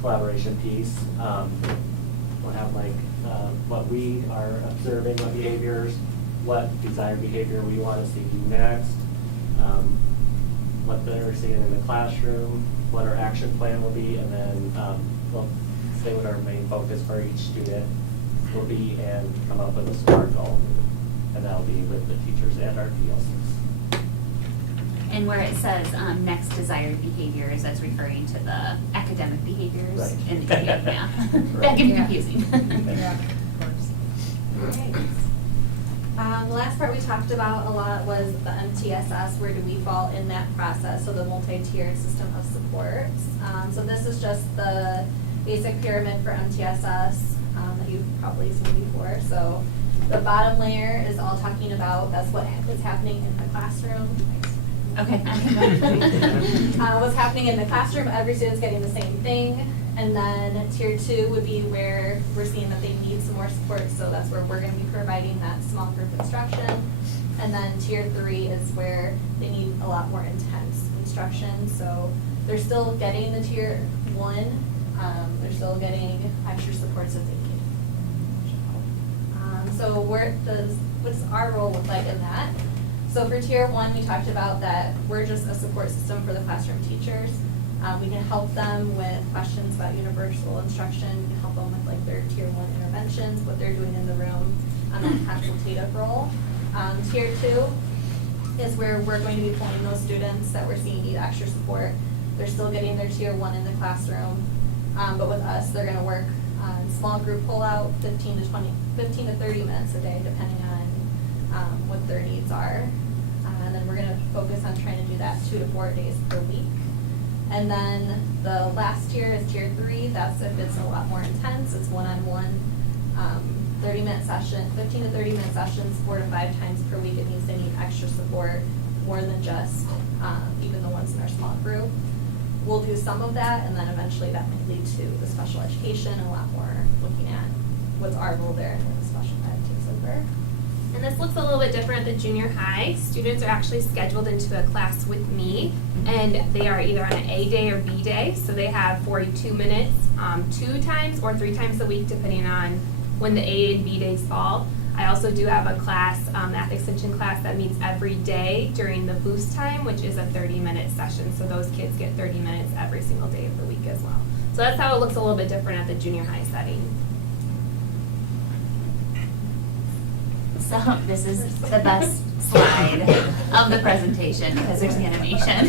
collaboration piece. We'll have like what we are observing, what behaviors, what desired behavior we want to see next, what they're seeing in the classroom, what our action plan will be, and then we'll say what our main focus for each student will be and come up with a SMART goal. And that'll be with the teachers and our PLCs. And where it says next desired behaviors, that's referring to the academic behaviors Right. in the math. That can be confusing. Yeah, of course. The last part we talked about a lot was the MTSS, where do we fall in that process, so the multi-tiered system of supports. So this is just the basic pyramid for MTSS that you've probably seen before. So the bottom layer is all talking about, that's what is happening in the classroom. Okay. What's happening in the classroom, every student's getting the same thing. And then tier 2 would be where we're seeing that they need some more support, so that's where we're gonna be providing that small group instruction. And then tier 3 is where they need a lot more intense instruction, so they're still getting the tier 1, they're still getting extra supports that they need. So what's our role look like in that? So for tier 1, we talked about that we're just a support system for the classroom teachers. We can help them with questions about universal instruction. We can help them with like their tier 1 interventions, what they're doing in the room, on that consultative role. Tier 2 is where we're going to be pulling those students that we're seeing need extra support. They're still getting their tier 1 in the classroom, but with us, they're going to work on small group pullout, 15 to 30 minutes a day, depending on what their needs are. And then we're going to focus on trying to do that 2 to 4 days per week. And then the last tier is tier 3. That's if it's a lot more intense. It's one-on-one, 30-minute session, 15 to 30-minute sessions, 4 to 5 times per week. It means they need extra support, more than just even the ones in our small group. We'll do some of that, and then eventually that might lead to the special education, and a lot more looking at what's our role there, and then the special ed takes over. And this looks a little bit different at the junior high. Students are actually scheduled into a class with me, and they are either on an A day or B day, so they have 42 minutes 2 times or 3 times a week, depending on when the A and B days fall. I also do have a class, math extension class, that meets every day during the boost time, which is a 30-minute session, so those kids get 30 minutes every single day of the week as well. So that's how it looks a little bit different at the junior high setting. So this is the best slide of the presentation because there's the animation.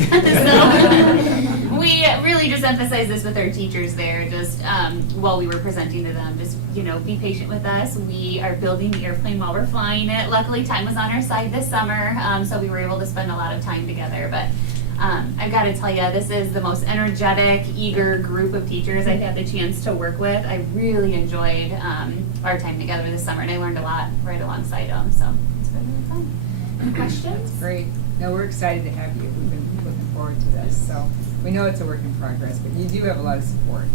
So we really just emphasize this with our teachers there, just while we were presenting to them, just, be patient with us. We are building the airplane while we're flying it. Luckily, time was on our side this summer, so we were able to spend a lot of time together. But I've got to tell you, this is the most energetic, eager group of teachers I've had the chance to work with. I really enjoyed our time together this summer, and I learned a lot right alongside them. So it's been really fun. Any questions? That's great. No, we're excited to have you. We've been looking forward to this. So we know it's a work in progress, but you do have a lot of support.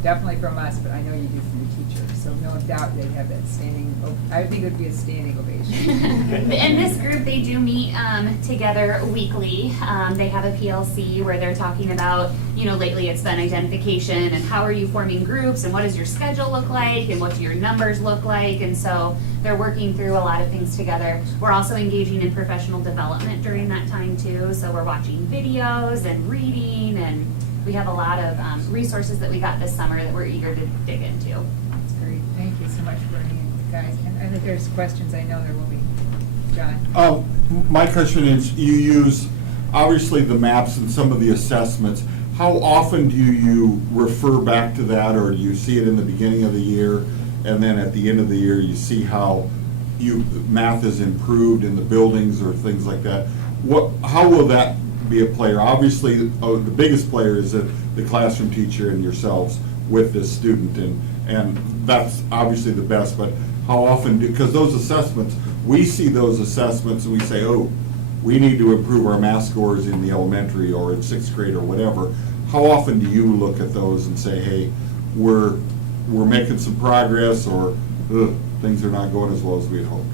Definitely from us, but I know you do from your teachers. So no doubt they have that standing, I would think it would be a standing ovation. In this group, they do meet together weekly. They have a PLC where they're talking about, lately it's been identification and how are you forming groups and what does your schedule look like and what do your numbers look like. And so they're working through a lot of things together. We're also engaging in professional development during that time too. So we're watching videos and reading, and we have a lot of resources that we got this summer that we're eager to dig into. That's great. Thank you so much for bringing it, guys. And I think there's questions. I know there will be. John? My question is, you use obviously the maps and some of the assessments, how often do you refer back to that, or do you see it in the beginning of the year, and then at the end of the year, you see how math is improved in the buildings or things like that? How will that be a player? Obviously, the biggest player is the classroom teacher and yourselves with this student, and that's obviously the best, but how often because those assessments, we see those assessments and we say, oh, we need to improve our math scores in the elementary or in 6th grade or whatever. How often do you look at those and say, hey, we're making some progress, or things are not going as well as we had hoped?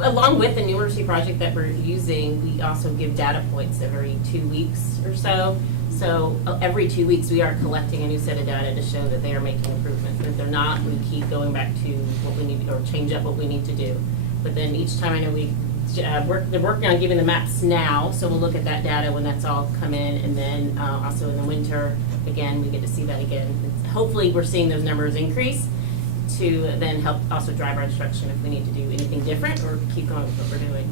Along with the numeracy project that we're using, we also give data points every 2 weeks or so. So every 2 weeks, we are collecting a new set of data to show that they are making improvements. If they're not, we keep going back to what we need, or change up what we need to do. But then each time, I know they're working on giving the maps now, so we'll look at that data when that's all come in, and then also in the winter, again, we get to see that again. Hopefully, we're seeing those numbers increase to then help also drive our instruction if we need to do anything different or keep going with what we're doing.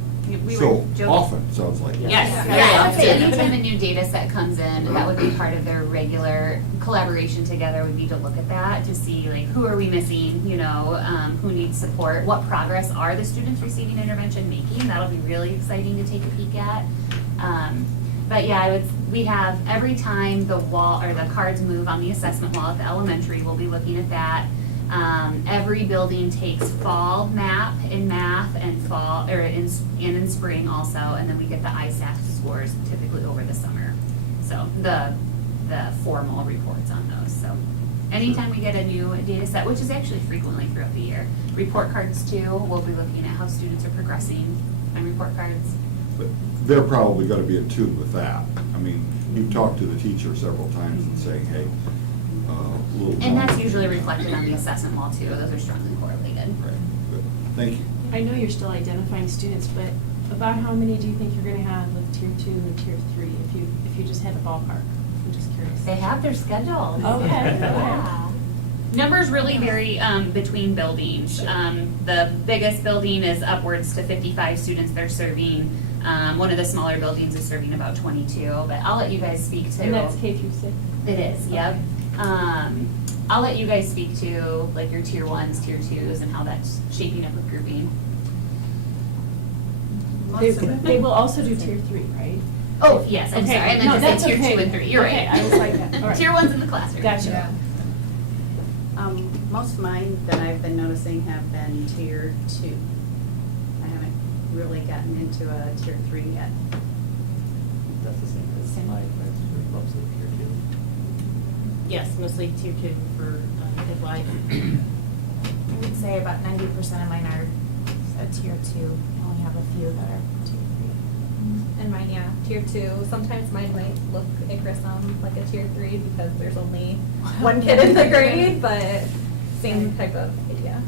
So often, sounds like. Yes. Yeah, I would say anytime a new data set comes in, that would be part of their regular collaboration together, would be to look at that, to see like, who are we missing, you know, who needs support, what progress are the students receiving intervention making? That'll be really exciting to take a peek at. But yeah, we have, every time the wall, or the cards move on the assessment wall at the elementary, we'll be looking at that. Every building takes fall map in math and fall, or in spring also, and then we get the ISAF scores typically over the summer. So the formal reports on those. So anytime we get a new data set, which is actually frequently throughout the year, report cards too, we'll be looking at how students are progressing on report cards. But they're probably gonna be in tune with that. I mean, you've talked to the teacher several times and saying, hey, and that's usually reflected on the assessment wall too. Those are strongly correlated. Right. Good. Thank you. I know you're still identifying students, but about how many do you think you're gonna have with tier 2 and tier 3 if you just had a ballpark? I'm just curious. They have their schedule. Okay. Yeah. Numbers really vary between buildings. The biggest building is upwards to 55 students they're serving. One of the smaller buildings is serving about 22, but I'll let you guys speak to. And that's K through 6? It is, yep. I'll let you guys speak to like your tier 1s, tier 2s, and how that's shaping up with grouping. They will also do tier 3, right? Oh, yes, I'm Okay. sorry, I No, meant to that's say tier okay. 2 and 3, you're Okay, right. I was like, all right. Tier 1's in the classroom. Gotcha. Most of mine that I've been noticing have been tier 2. I haven't really gotten into a tier 3 yet. That's the same as mine, that's for most of the tier 2. Yes, mostly tier 2 for Ed I would say about 90% of mine are a tier 2. I only have a few that are tier 3. And mine, yeah, tier 2. Sometimes mine might look ICRISM like a tier 3 because there's only one kid in the grade, but same type of idea.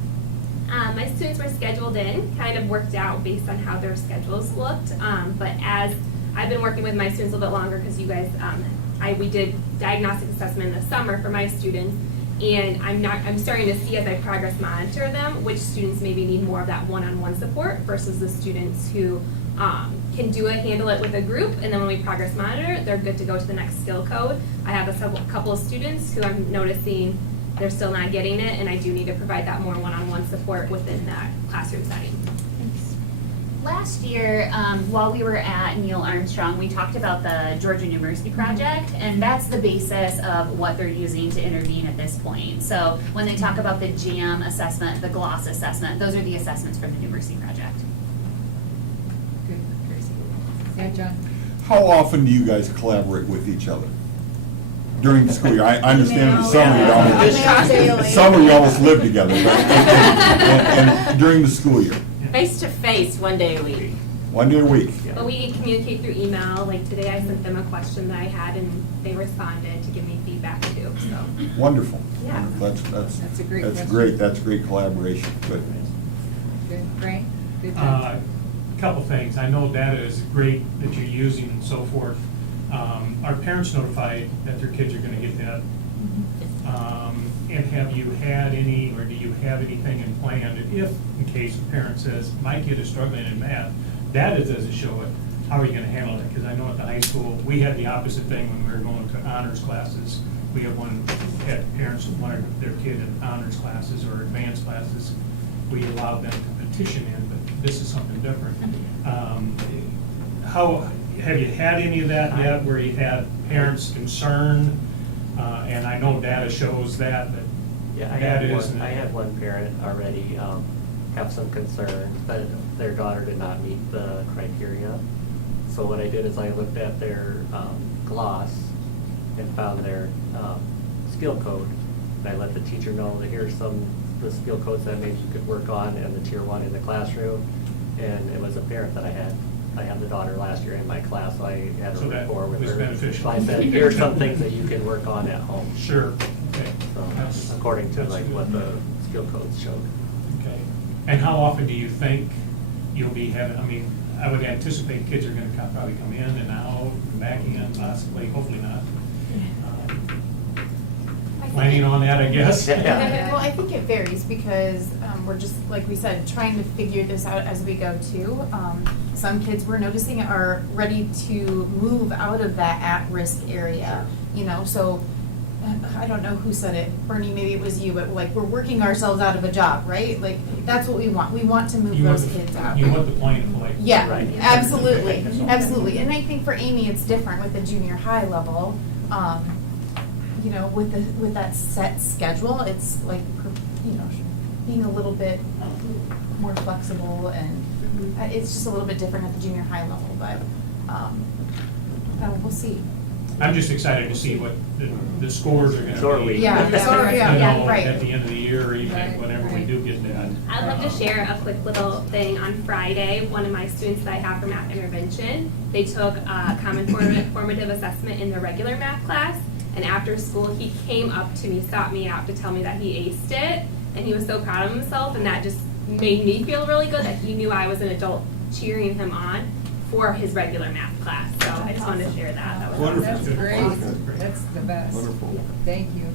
My students were scheduled in, kind of worked out based on how their schedules looked. But as I've been working with my students a little bit longer, because you guys, we did diagnostic assessment in the summer for my students, and I'm starting to see as I progress monitor them, which students maybe need more of that one-on-one support versus the students who can handle it with a group, and then when we progress monitor, they're good to go to the next skill code. I have a couple of students who I'm noticing they're still not getting it, and I do need to provide that more one-on-one support within that classroom setting. Last year, while we were at Neil Armstrong, we talked about the Georgia Numeracy Project, and that's the basis of what they're using to intervene at this point. So when they talk about the JAM assessment, the GLOSS assessment, those are the assessments from the Numeracy Project. Good, Tracy. Yeah, John? How often do you guys collaborate with each other? During the school year? I understand in the summer you almost live together, but and during the school year? Face to face, 1 day a week. 1 day a week? But we communicate through email. Like today, I sent them a question that I had, and they responded to give me feedback too. So Wonderful. Yeah. Wonderful. That's a great question. great. That's great collaboration. Good. Good, Frank? Good job. Couple things. I know data is great that you're using and so forth. Are parents notified that their kids are going to get that? And have you had any, or do you have anything in plan if, in case a parent says, my kid is struggling in math, data doesn't show it, how are you gonna handle it? Because I know at the high school, we had the opposite thing when we were going to honors classes. We had parents wanted their kid in honors classes or advanced classes. We allowed them to petition in, but this is something different. How, have you had any of that yet, where you had parents concerned? And I know data shows that, but Yeah, I had one parent already have some concern that their daughter did not meet the criteria. So what I did is I looked at their gloss and found their skill code. And I let the teacher know that here's the skill codes that maybe you could work on and the tier 1 in the classroom. And it was a parent that I had the daughter last year in my class, so I had a So that rapport with was her. beneficial. So I said, here's some things that you can work on at home. Sure, okay. So, according to like what the skill codes showed. Okay. And how often do you think you'll be having, I mean, I would anticipate kids are gonna probably come in and out, back in possibly, hopefully not. Planning on that, I guess. Well, I think it varies because we're just, like we said, trying to figure this out as we go too. Some kids we're noticing are ready to move out of that at-risk area, you know, so I don't know who said it, Bernie, maybe it was you, but like, we're working ourselves out of a job, right? Like, that's what we want. We want to move those kids out. You want the plane to play. Yeah, Right. absolutely, absolutely. And I think for Amy, it's different with the junior high level. You know, with that set schedule, it's like, you know, being a little bit more flexible, and it's just a little bit different at the junior high level, but we'll see. I'm just excited to see what the scores are gonna Short be. week. Yeah, You know, right. at the end of the year, or even Right, whenever we right. do get that. I'd love to share a quick little thing. On Friday, one of my students that I have for math intervention, they took a common formative assessment in their regular math class, and after school, he came up to me, sought me out to tell me that he aced it, and he was so proud of himself, and that just made me feel really good that he knew I was an adult cheering him on for his regular math class. So I just wanted to share that. That was Wonderful. That's great. Awesome. That's the best. Wonderful. Thank you.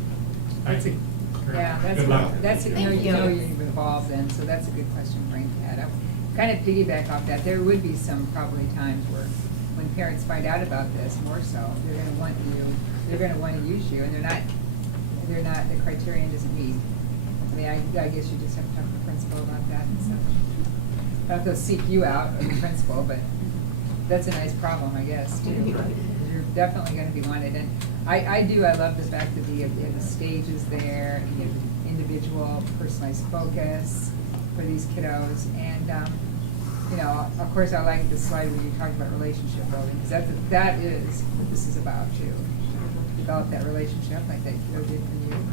That's a, yeah, that's, Good luck. that's, you know, you're involved in, so that's a good question Frank had. I kind of piggyback off that. There would be some probably times where, when parents find out about this more so, they're gonna want to use you, and they're not, the criterion doesn't meet. I mean, I guess you just have to talk to the principal about that and stuff. I don't know if they'll seek you out, or the principal, but that's a nice problem, I guess, too. You're definitely gonna be wanted, and I love the fact that the stage is there, and you have individual personalized focus for these kiddos, and, you know, of course, I like the slide when you talk about relationship building, because that is what this is about, too. Develop that relationship like that kiddo did for you.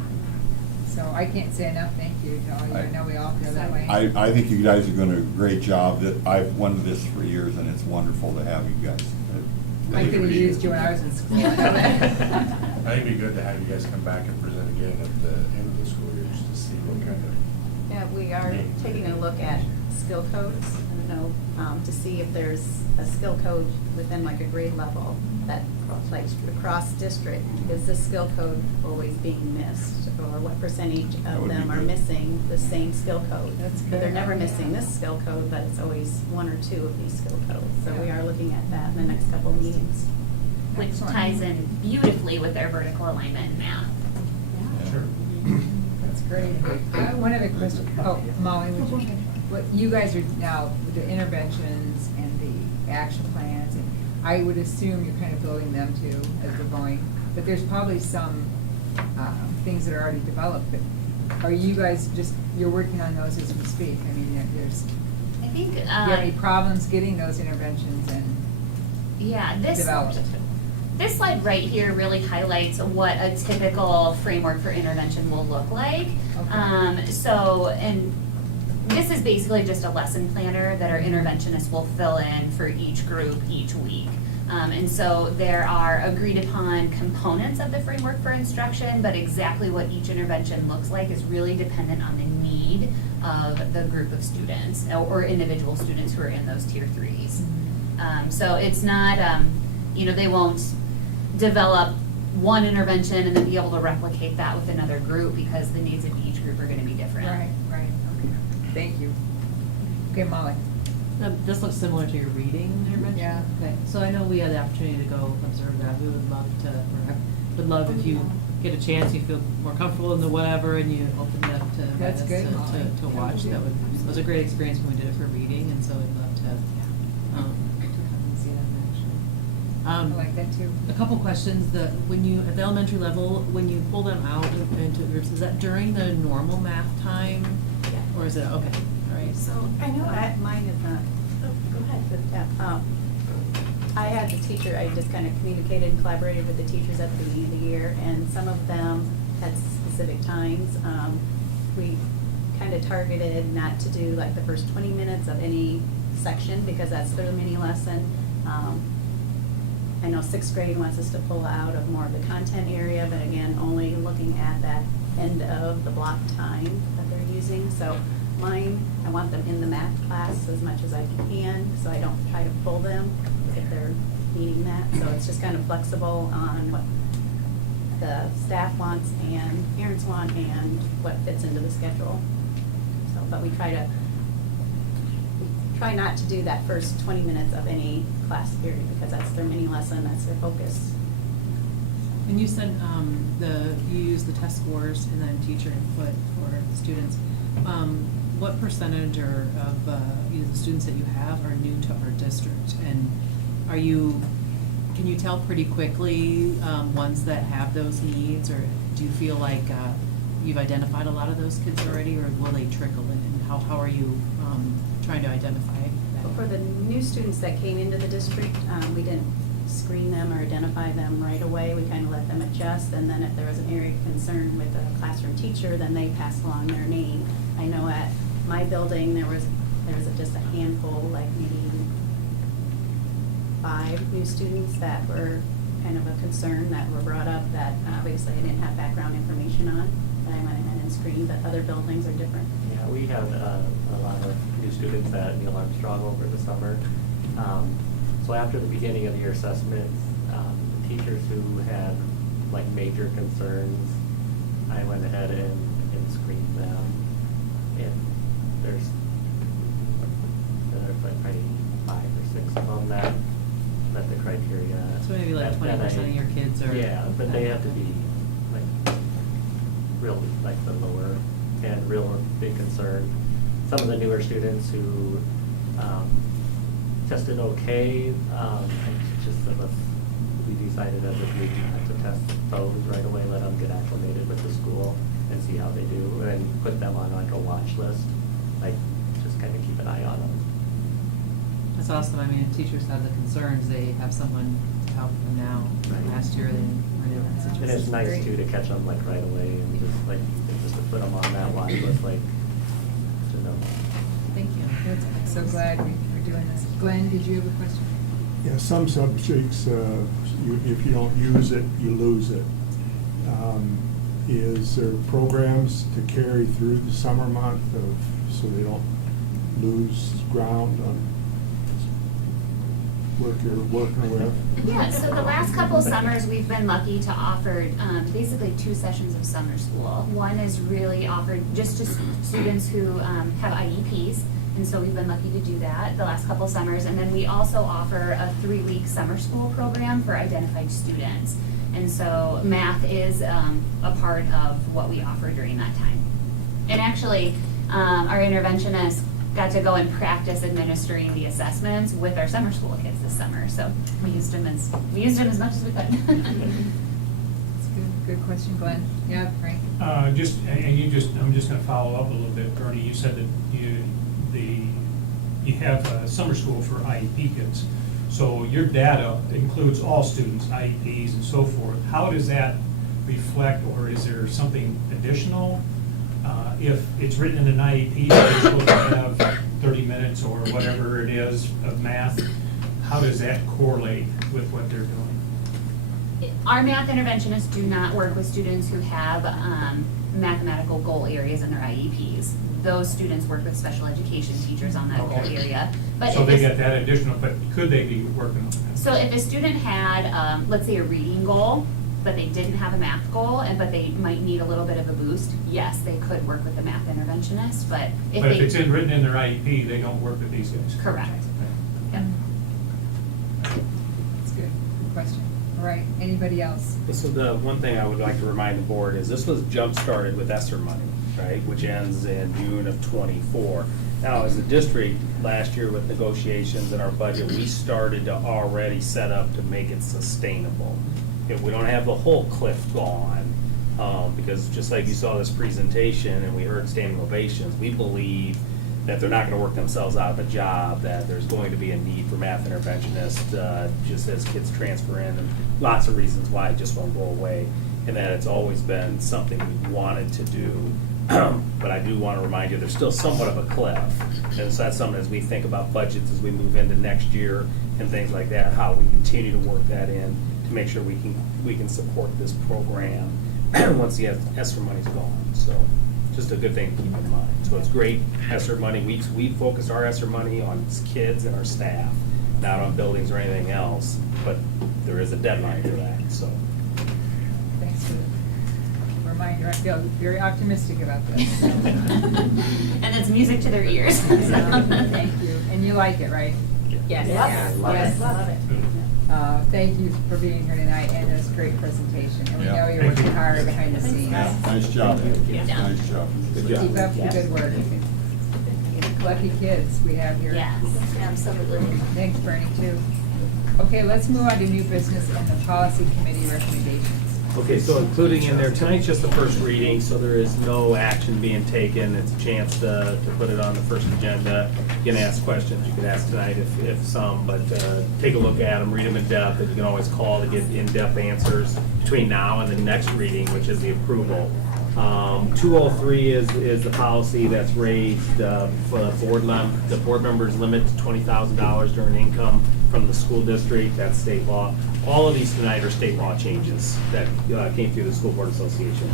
So I can't say enough thank you to all you. I know we all feel that way. I think you guys are doing a great job. That I've wanted this for years, and it's wonderful to have you guys. I could have used you when I was in school. I think it'd be good to have you guys come back and present again at the end of the school year, just to see what kind of. Yeah, we are taking a look at skill codes, I don't know, to see if there's a skill code within like a grade level that, like, across district, is this skill code always being missed? Or what percentage of them are missing the same skill code? That's But they're good. never missing this skill code, but it's always one or two of these skill codes. So we are looking at that in the next couple of meetings. Which Excellent. ties in beautifully with their vertical alignment in math. Sure. That's great. One other question. Oh, Molly, what you guys are now with the interventions and the action plans, and I would assume you're kind of building them too as we're going. But there's probably some things that are already developed. But are you guys you're working on those as we speak? I mean, there's. I think. Do you have any problems getting those interventions and developed? This slide right here really highlights what a typical framework for intervention will look like. And this is basically just a lesson planner that our interventionists will fill in for each group each week. And so there are agreed upon components of the framework for instruction, but exactly what each intervention looks like is really dependent on the need of the group of students or individual students who are in those tier 3s. So it's not, they won't develop one intervention and then be able to replicate that with another group because the needs of each group are going to be different. Right, okay. Thank you. Okay, Molly. This looks similar to your reading intervention. Yeah. Okay, so I know we had the opportunity to go observe that. We would love to, or would love if you get a chance, you feel more comfortable in the whatever, and you open it up to That's us good. to watch. That would, it was a great experience when we did it for reading, and so I'd love to come and see that in action. I like that too. A couple questions. When you, at the elementary level, when you pull them out into groups, is that during the normal math time? Yeah. Or is it, okay, all right. So I know mine is not, go ahead, but, I had the teacher, I just kind of communicated and collaborated with the teachers at the beginning of the year, and some of them had specific times. We kind of targeted not to do like the first 20 minutes of any section, because that's their mini lesson. I know 6th grade wants us to pull out of more of the content area, but again, only looking at that end of the block time that they're using. So mine, I want them in the math class as much as I can, so I don't try to pull them if they're needing that. So it's just kind of flexible on what the staff wants and parents want and what fits into the schedule. So, but we try not to do that first 20 minutes of any class period, because that's their mini lesson, that's their focus. And you said you use the test scores and then teacher input for students. What percentage of the students that you have are new to our district? And can you tell pretty quickly ones that have those needs, or do you feel like you've identified a lot of those kids already, or will they trickle in? And how are you trying to identify that? Well, for the new students that came into the district, we didn't screen them or identify them right away. We kind of let them adjust, and then if there was an area of concern with a classroom teacher, then they pass along their name. I know at my building there was just a handful, like maybe 5 new students that were kind of a concern that were brought up that obviously I didn't have background information on, that I went ahead and screened, but other buildings are different. Yeah, we had a lot of new students at Neil Armstrong over the summer. So after the beginning of the year assessments, teachers who had like major concerns, I went ahead and screened them. And there's like probably 5 or 6 of them that met the criteria. So maybe like 20% of your kids are. Yeah, but they have to be like real, like the lower and real big concern. Some of the newer students who tested okay, just that we decided as a group to test those right away, let them get acclimated with the school and see how they do, and put them on like a watch list, like just kind of keep an eye on them. That's awesome. I mean, if teachers have the concerns, they have someone to help them now. Last year, they weren't in that situation. And it's nice too to catch them like right away and just to put them on that watch list, like to know. Thank you. I'm so glad we're doing this. Glenn, did you have a question? Yeah, some subjects, if you don't use it, you lose it. Is there programs to carry through the summer month so they don't lose ground on work you're working with? Yeah, so the last couple summers, we've been lucky to offer basically 2 sessions of summer school. One is really offered just to students who have IEPs, and so we've been lucky to do that the last couple summers. And then we also offer a 3-week summer school program for identified students. And so math is a part of what we offer during that time. And actually, our interventionists got to go and practice administering the assessments with our summer school kids this summer. So we used them as much as we could. That's a good question, Glenn. Yeah, Frank? I'm just gonna follow up a little bit, Bernie. You said that you have summer school for IEP kids. So your data includes all students, IEPs and so forth. How does that reflect, or is there something additional? If it's written in an IEP, they're supposed to have 30 minutes or whatever it is of math, how does that correlate with what they're doing? Our math interventionists do not work with students who have mathematical goal areas in their IEPs. Those students work with special education teachers on that goal area. But so they get that additional, but could they be working on that? So if a student had, let's say, a reading goal, but they didn't have a math goal, but they might need a little bit of a boost, yes, they could work with the math interventionist, but if But they. if it's written in their IEP, they don't work with these guys. Correct. Yep. That's good, good question. All right, anybody else? So the one thing I would like to remind the board is this was jump-started with ESSER money, right, which ends in June of '24. Now, as a district, last year with negotiations in our budget, we started to already set up to make it sustainable. If we don't have the whole cliff gone, because just like you saw this presentation and we heard standing ovations, we believe that they're not gonna work themselves out of a job, that there's going to be a need for math interventionists, just as kids transfer in, and lots of reasons why it just won't go away, and that it's always been something we wanted to do. But I do want to remind you, there's still somewhat of a cliff, and so that's something as we think about budgets as we move into next year and things like that, how we continue to work that in to make sure we can support this program once the ESSER money's gone. So just a good thing to keep in mind. So it's great ESSER money. We focus our ESSER money on kids and our staff, not on buildings or anything else. But there is a deadline for that. So Thanks for the reminder. I feel very optimistic about this. And it's music to their ears. Thank you. And you like it, right? Yes. Yes. Yes. Love it. Thank you for being here tonight and this great presentation. And we know you're Thank you. working hard behind the scenes. Nice job. Yeah. Nice job. Good job. Keep up the good work. Lucky kids we have here. Yes, absolutely. Thanks, Bernie, too. Okay, let's move on to new business and the policy committee recommendations. okay, so including in there, tonight's just the first reading, so there is no action being taken. It's a chance to put it on the first agenda. You can ask questions, you could ask tonight if some, but take a look at them, read them in depth, and you can always call to get in-depth answers between now and the next reading, which is the approval. 203 is the policy that's raised for the board members limit to $20,000 during income from the school district. That's state law. All of these tonight are state law changes that came through the School Board Association.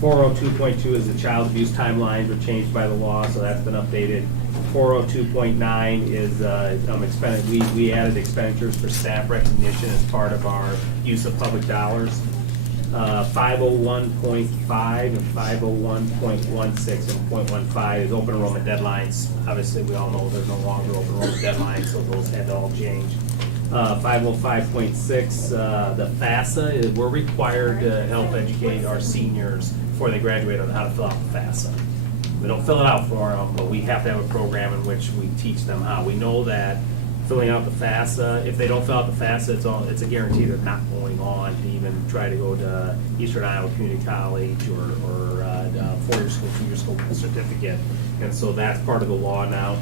402.2 is the child abuse timelines were changed by the law, so that's been updated. 402.9 is we added expenditures for staff recognition as part of our use of public dollars. 501.5 and 501.16 and .15 is open enrollment deadlines. Obviously, we all know there's no longer open enrollment deadlines, so those had to all change. 505.6, the FAFSA, we're required to help educate our seniors before they graduate on how to fill out the FAFSA. We don't fill it out for them, but we have to have a program in which we teach them how. We know that filling out the FAFSA, if they don't fill out the FAFSA, it's a guarantee they're not going on to even try to go to Eastern Iowa Community College or four-year school, two-year school certificate. And so that's part of the law now.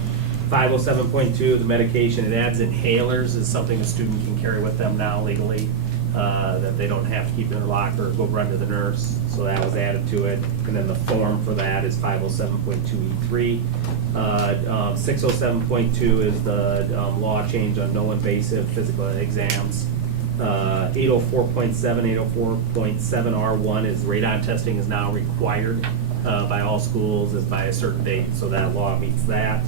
507.2, the medication, it adds inhalers is something a student can carry with them now legally, that they don't have to keep in their locker or go run to the nurse. So that was added to it. And then the form for that is 507.2E3. 607.2 is the law change on no invasive physical exams. 804.7, 804.7R1 is radon testing is now required by all schools is by a certain date, so that law meets that.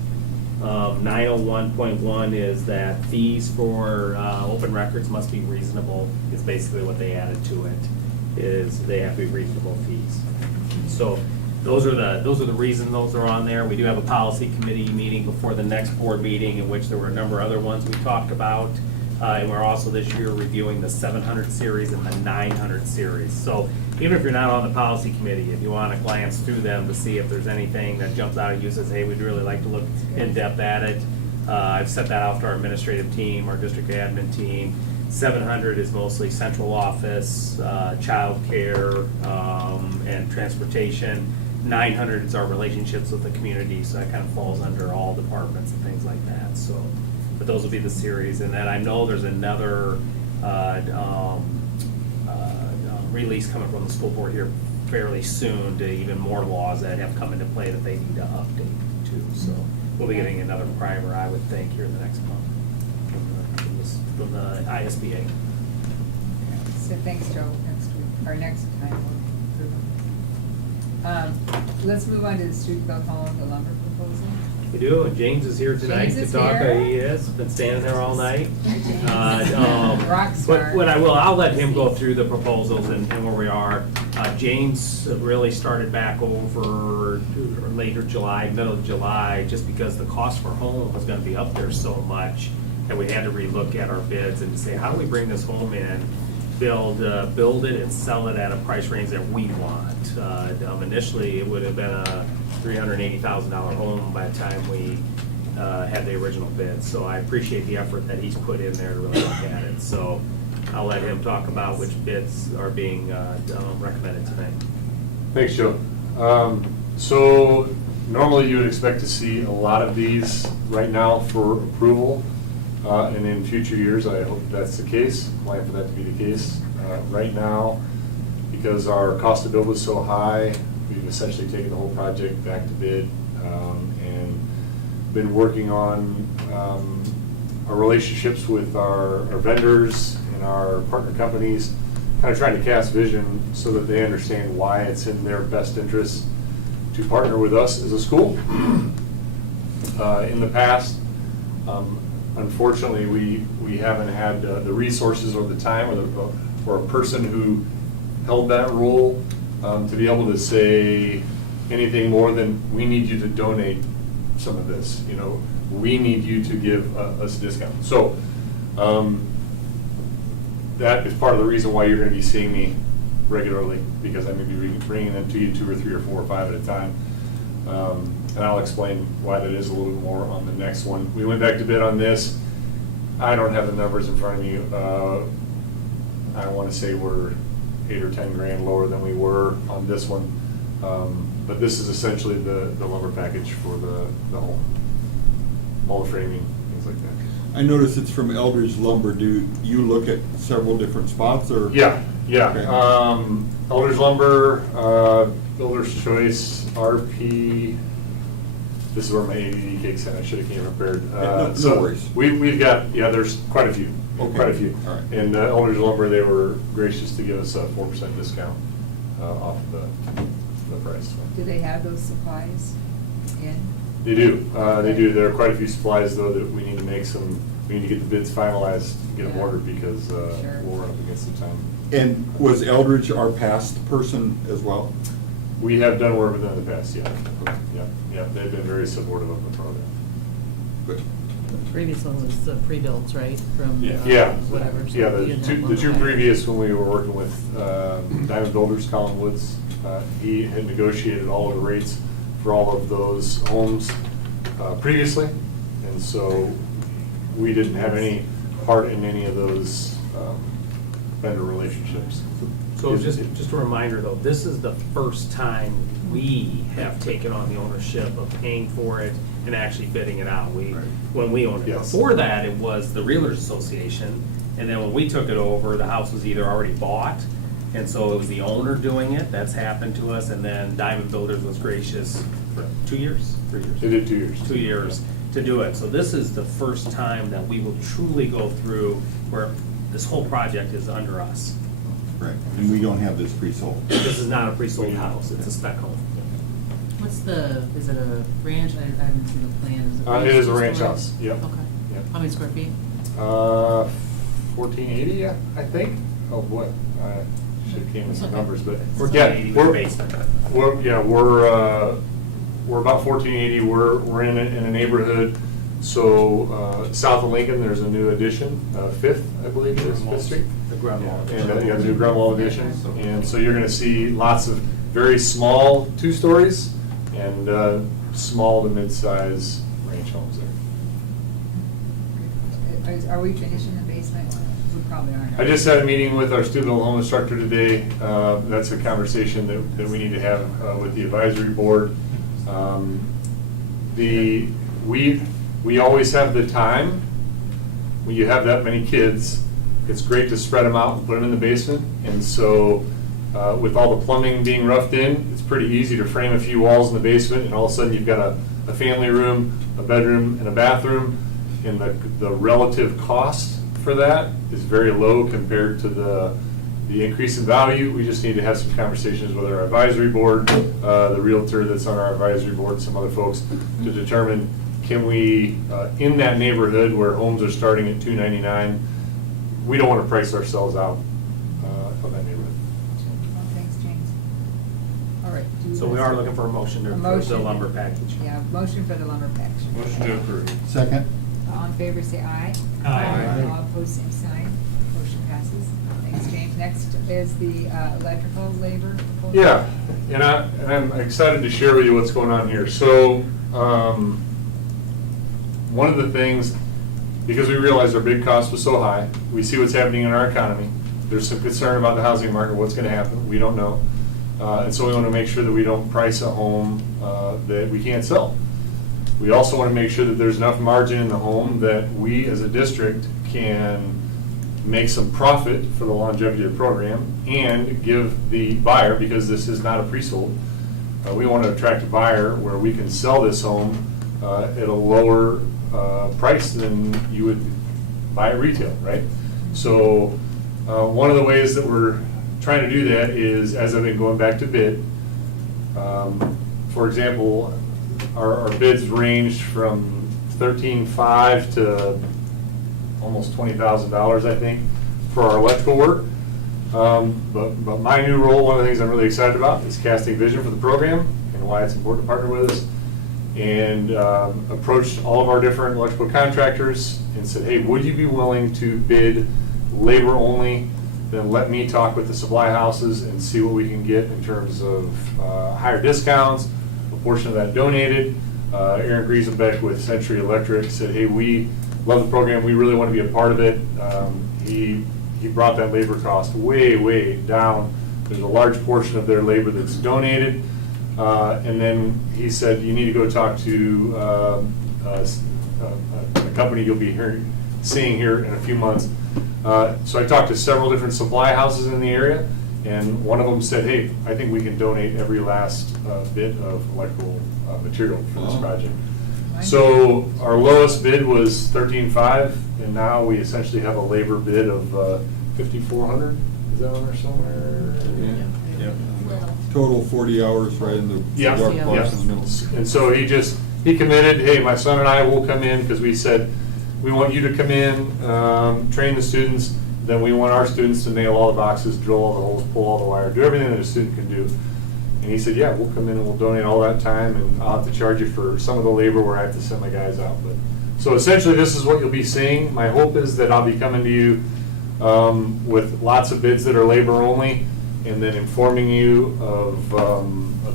901.1 is that fees for open records must be reasonable, is basically what they added to it, is they have to be reasonable fees. So those are the reasons those are on there. We do have a policy committee meeting before the next board meeting in which there were a number of other ones we talked about. And we're also this year reviewing the 700 series and the 900 series. So even if you're not on the policy committee, if you want to glance through them to see if there's anything that jumps out at you, says, hey, we'd really like to look in depth at it. I've sent that off to our administrative team, our district admin team. 700 is mostly central office, childcare, and transportation. 900 is our relationships with the community, so that kind of falls under all departments and things like that. So, but those will be the series, and then I know there's another release coming from the school board here fairly soon to even more laws that have come into play that they need to update too. So we'll be getting another primer, I would think, here in the next month from the ISBA. So thanks, Joe. Next time we'll approve them. Let's move on to the street bill home, the lumber proposal. We do, and James is here tonight James to is talk. here. He is, been standing there all night. Rock star. What I will, I'll let him go through the proposals and where we are. James really started back over later July, middle of July, just because the cost for home was gonna be up there so much. And we had to relook at our bids and say, how do we bring this home in, build it and sell it at a price range that we want? Initially, it would have been a $380,000 home by the time we had the original bid. So I appreciate the effort that he's put in there to really look at it. So I'll let him talk about which bids are being recommended tonight. Thanks, Joe. So normally you would expect to see a lot of these right now for approval. And in future years, I hope that's the case, plan for that to be the case. Right now, because our cost to build was so high, we've essentially taken the whole project back to bid and been working on our relationships with our vendors and our partner companies, kind of trying to cast vision so that they understand why it's in their best interest to partner with us as a school. In the past, unfortunately, we haven't had the resources or the time or a person who held that role to be able to say anything more than, we need you to donate some of this, we need you to give us a discount. So that is part of the reason why you're going to be seeing me regularly, because I'm going to be bringing them to you 2 or 3 or 4 or 5 at a time. And I'll explain why that is a little bit more on the next one. We went back to bid on this. I don't have the numbers in front of me. I want to say we're 8 or 10 grand lower than we were on this one. But this is essentially the lumber package for the home. All the framing, things like that. I notice it's from Eldridge Lumber. Do you look at several different spots, or? Yeah. Okay. Eldridge Lumber, Builder's Choice, RP. This is where my ADD kicks in. I should have came prepared. No So worries. we've got, there's quite a few. Okay. Quite a few. All right. And Eldridge Lumber, they were gracious to give us a 4% discount off the price. Do they have those supplies in? They do. They do. There are quite a few supplies, though, that we need to make we need to get the bids finalized, get them ordered, because we'll run up against the time. And was Eldridge our past person as well? We have done work with them in the past, yeah. Yeah, they've been very supportive of the program. Good. The previous one was the pre-builts, right, from Yeah, whatever. so yeah, you the didn't two have lumber previous, when we were working with Diamond Builders, Colin Woods, he had negotiated all of the rates for all of those homes previously, and so we didn't have any part in any of those vendor relationships. So just a reminder though, this is the first time we have taken on the ownership of paying for it and actually bidding it out. When we owned it. Yes. Before that, it was the Realtors Association, and then when we took it over, the house was either already bought, and so it was the owner doing it. That's happened to us, and then Diamond Builders was gracious for 2 years, 3 years. They did 2 years. 2 years to do it. So this is the first time that we will truly go through where this whole project is under us. Right, and we don't have this pre-sold. This is not a pre-sold house, it's a spec home. What's is it a ranch? I haven't seen the plan. It is a ranch two-story? house, yep. Okay. Yep. How many square feet? 1480, I think. Oh, boy, I should have came with some Okay. numbers, but. 1480 with a basement. We're about 1480. We're in a neighborhood. So south of Lincoln, there's a new addition, Fifth, I believe it is, Fifth Street. The Grunwald. And the new Grunwald addition. And so you're going to see lots of very small 2 stories and small to mid-size ranch homes there. Are we finishing the basement? We probably aren't. I just had a meeting with our Steubenville home instructor today. That's a conversation that we need to have with the advisory board. We always have the time. When you have that many kids, it's great to spread them out and put them in the basement. And so with all the plumbing being roughed in, it's pretty easy to frame a few walls in the basement, and all of a sudden you've got a family room, a bedroom, and a bathroom. And the relative cost for that is very low compared to the the increase in value, we just need to have some conversations with our advisory board, the realtor that's on our advisory board, some other folks, to determine, can we, in that neighborhood where homes are starting at $299, we don't want to price ourselves out of that neighborhood. Thanks, James. All right. do So we this- are looking for a motion to A approve the motion. lumber package. Yeah, motion for the lumber package. Motion to approve. Second? All in favor, say aye. Aye. All opposed, same sign. Motion passes. Thanks, James. Next is the electrical labor proposal. Yeah, and I'm excited to share with you what's going on here. So, one of the things, because we realized our bid cost was so high, we see what's happening in our economy. There's some concern about the housing market, what's gonna happen, we don't know. And so we wanna make sure that we don't price a home that we can't sell. We also wanna make sure that there's enough margin in the home that we as a district can make some profit for the longevity of the program and give the buyer, because this is not a pre-sold, we want to attract a buyer where we can sell this home at a lower price than you would buy it retail, right? So one of the ways that we're trying to do that is, as I've been going back to bid, for example, our bids ranged from $13,500 to almost $20,000, I think, for our electrical work. But my new role, one of the things I'm really excited about is casting vision for the program and why it's important to partner with us. And approached all of our different electrical contractors and said, hey, would you be willing to bid labor only? Then let me talk with the supply houses and see what we can get in terms of higher discounts, a portion of that donated. Aaron Griesenbeck with Century Electric said, hey, we love the program, we really want to be a part of it. He brought that labor cost way, way down. There's a large portion of their labor that's donated. And then he said, you need to go talk to a company you'll be seeing here in a few months. So I talked to several different supply houses in the area, and one of them said, hey, I think we can donate every last bit of electrical material for this project. So our lowest bid was $13,500, and now we essentially have a labor bid of $5,400. Is that on there somewhere? Yeah. Total 40 hours right in the Yeah, dark yeah. box in the middle. And so he committed, hey, my son and I will come in, because we said, we want you to come in, train the students, then we want our students to nail all the boxes, drill all the holes, pull all the wire, do everything that a student can do. And he said, yeah, we'll come in and we'll donate all that time, and I'll have to charge you for some of the labor where I have to send my guys out. But so essentially, this is what you'll be seeing. My hope is that I'll be coming to you with lots of bids that are labor only, and then informing you of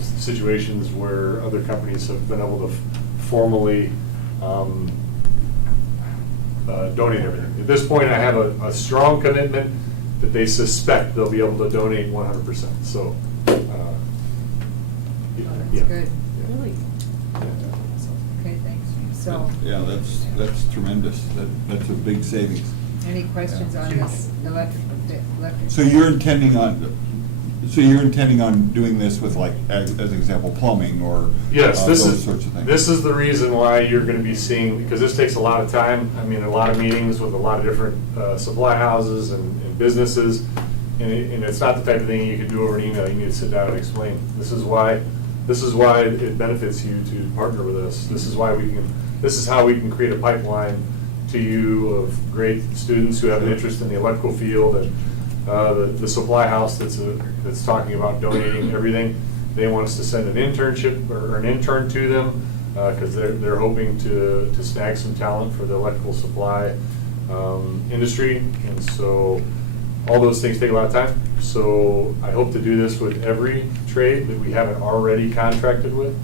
situations where other companies have been able to formally donate everything. At this point, I have a strong commitment that they suspect they'll be able to donate 100%. So, yeah. Good. Really? Okay, thanks. So, Yeah, that's tremendous. That's a big savings. any questions on this electric? So you're intending on doing this with, like, as an example, plumbing or Yes, those sorts of things? this is the reason why you're going to be seeing, because this takes a lot of time. I mean, a lot of meetings with a lot of different supply houses and businesses, and it's not the type of thing you can do over an email. You need to sit down and explain. This is why it benefits you to partner with us. This is how we can create a pipeline to you of great students who have an interest in the electrical field, and the supply house that's talking about donating everything. They want us to send an internship or an intern to them because they're hoping to snag some talent for the electrical supply industry, and so all those things take a lot of time. So I hope to do this with every trade that we haven't already contracted with.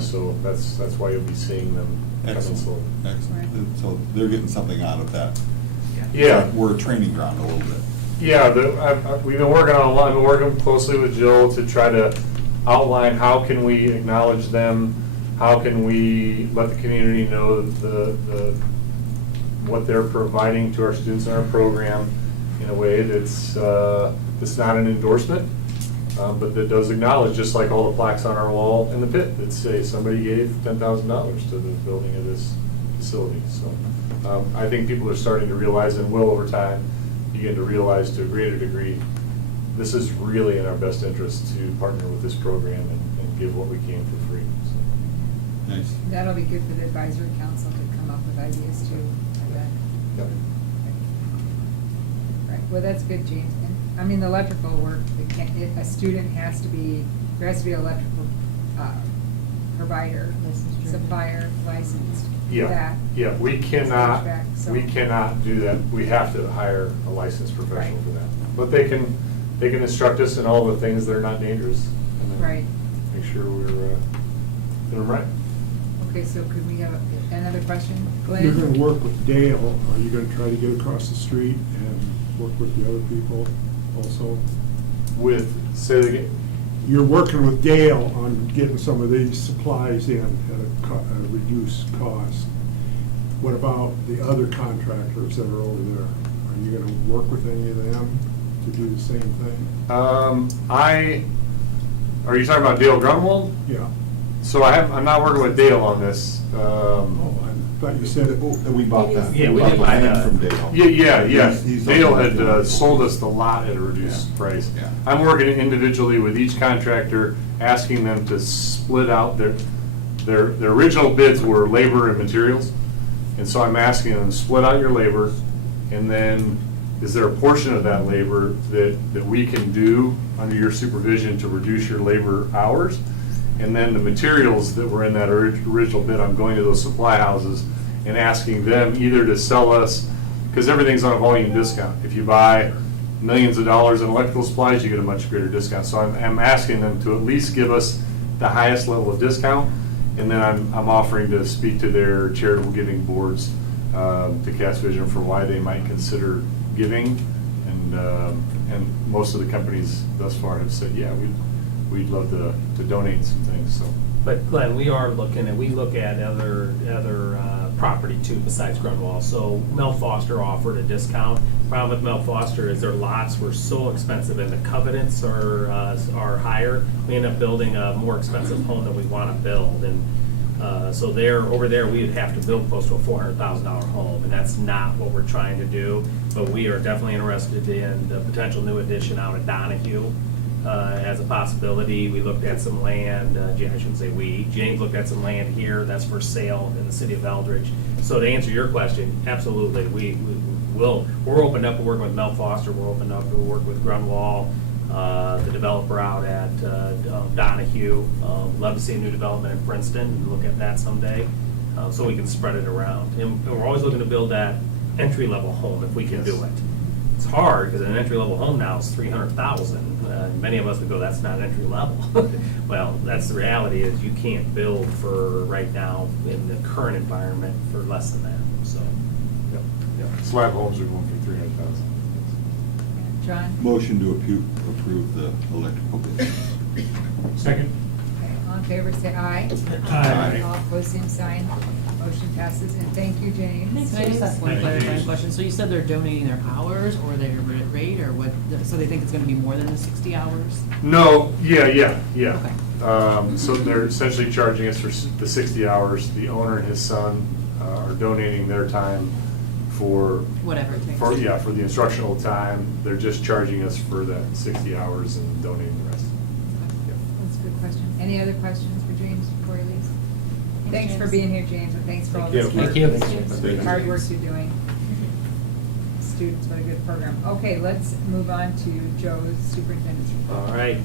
So that's why you'll be seeing them coming slowly. Excellent. So they're getting something out of that. Yeah. We're a training ground a little bit. Yeah, we've been working on a lot. I've been working closely with Jill to try to outline how can we acknowledge them, how can we let the community know what they're providing to our students in our program in a way that's not an endorsement, but that does acknowledge, just like all the plaques on our wall in the pit that say somebody gave $10,000 to the building of this facility. So I think people are starting to realize, and will over time, begin to realize to a greater degree, this is really in our best interest to partner with this program and give what we can for free. So. Nice. That'll be good for the advisory council to come up with ideas too, I bet. Yep. Right, well, that's good, James. And, I mean, the electrical work, a student has to be, there has to be an electrical provider, supplier licensed. for Yeah, that. yeah, we cannot, HVAC, so- we cannot do that. We have to hire a licensed professional Right. for that. But they can instruct us in all the things that are not dangerous. and then Right. Make sure we're doing them right. Okay, so could we have another question? Glenn? You're gonna work with Dale, are you gonna try to get across the street and work with the other people also? With, say it again? You're working with Dale on getting some of these supplies in at a reduced cost. What about the other contractors that are over there? Are you gonna work with any of them to do the same thing? Are you talking about Dale Grunwald? Yeah. So I'm not working with Dale on this. Oh, I thought you said it. We bought that. Yeah, we bought did the buy land that. from Dale. Yeah. He's Dale on had that. sold us the lot at a reduced price. Yeah. I'm working individually with each contractor, asking them to split out their original bids were labor and materials. And so I'm asking them, split out your labor, and then is there a portion of that labor that we can do under your supervision to reduce your labor hours? And then the materials that were in that original bid, I'm going to those supply houses and asking them either to sell us, because everything's on a volume discount. If you buy millions of dollars in electrical supplies, you get a much greater discount. So I'm asking them to at least give us the highest level of discount, and then I'm offering to speak to their charitable giving boards to cast vision for why they might consider giving. And most of the companies thus far have said, yeah, we'd love to donate some things, so. But Glenn, we look at other property too besides Grunwald. So Mel Foster offered a discount. Problem with Mel Foster is their lots were so expensive and the covenants are higher. We end up building a more expensive home than we want to build. And so over there, we would have to build close to a $400,000 home, and that's not what we're trying to do. But we are definitely interested in the potential new addition out at Donahue. As a possibility, we looked at some land, I shouldn't say we, James looked at some land here that's for sale in the city of Eldridge. So to answer your question, absolutely, we're opened up, we're working with Mel Foster, we're opened up to work with Grunwald, the developer out at Donahue. Love to see a new development in Princeton, and look at that someday, so we can spread it around. And we're always looking to build that entry-level home if we can do it. It's hard, because an entry-level home now is $300,000. Many of us would go, that's not entry level. Well, that's the reality, is you can't build for right now in the current environment for less than that, so. Yep. Slab homes are going for $300,000. John? Motion to approve the electrical bid. Second. Okay, all in favor, say aye. Aye. All opposed, same sign. Motion passes, and thank you, James. Can I just ask one clarifying question? So you said they're donating their hours or their rate, or what, so they think it's gonna be more than the 60 hours? No, yeah. Okay. So they're essentially charging us for the 60 hours. The owner and his son are donating their time for. Whatever it takes. For the instructional time. They're just charging us for that 60 hours and donating the rest. That's a good question. Any other questions for James before he leaves? Thanks for James. being here, James, and thanks for all Thank this you. work. Thank you. Hard work you're doing. Students, what a good program. Okay, let's move on to Joe's superintendent's report. All right,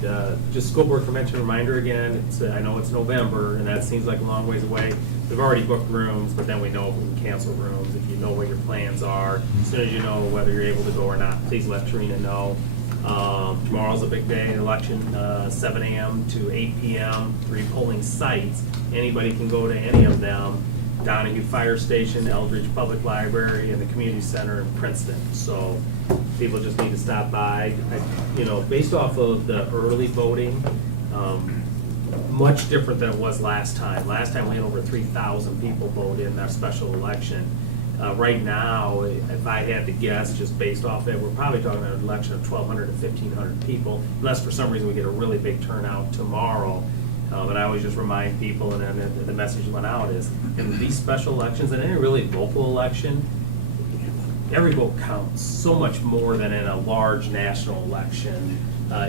just school board convention reminder again, I know it's November, and that seems like a long ways away. We've already booked rooms, but then we know if we can cancel rooms, if you know what your plans are. As soon as you know whether you're able to go or not, please let Trina know. Tomorrow's a big day, election, 7 a.m. to 8 p.m., 3 polling sites. Anybody can go to any of them. Donahue Fire Station, Eldridge Public Library, and the Community Center in Princeton. So people just need to stop by. Based off of the early voting, much different than it was last time. Last time we had over 3,000 people vote in our special election. Right now, if I had to guess, just based off that, we're probably talking about an election of 1,200 to 1,500 people, unless for some reason we get a really big turnout tomorrow. But I always just remind people, and then the message went out is, in these special elections, and any really local election, every vote counts so much more than in a large national election,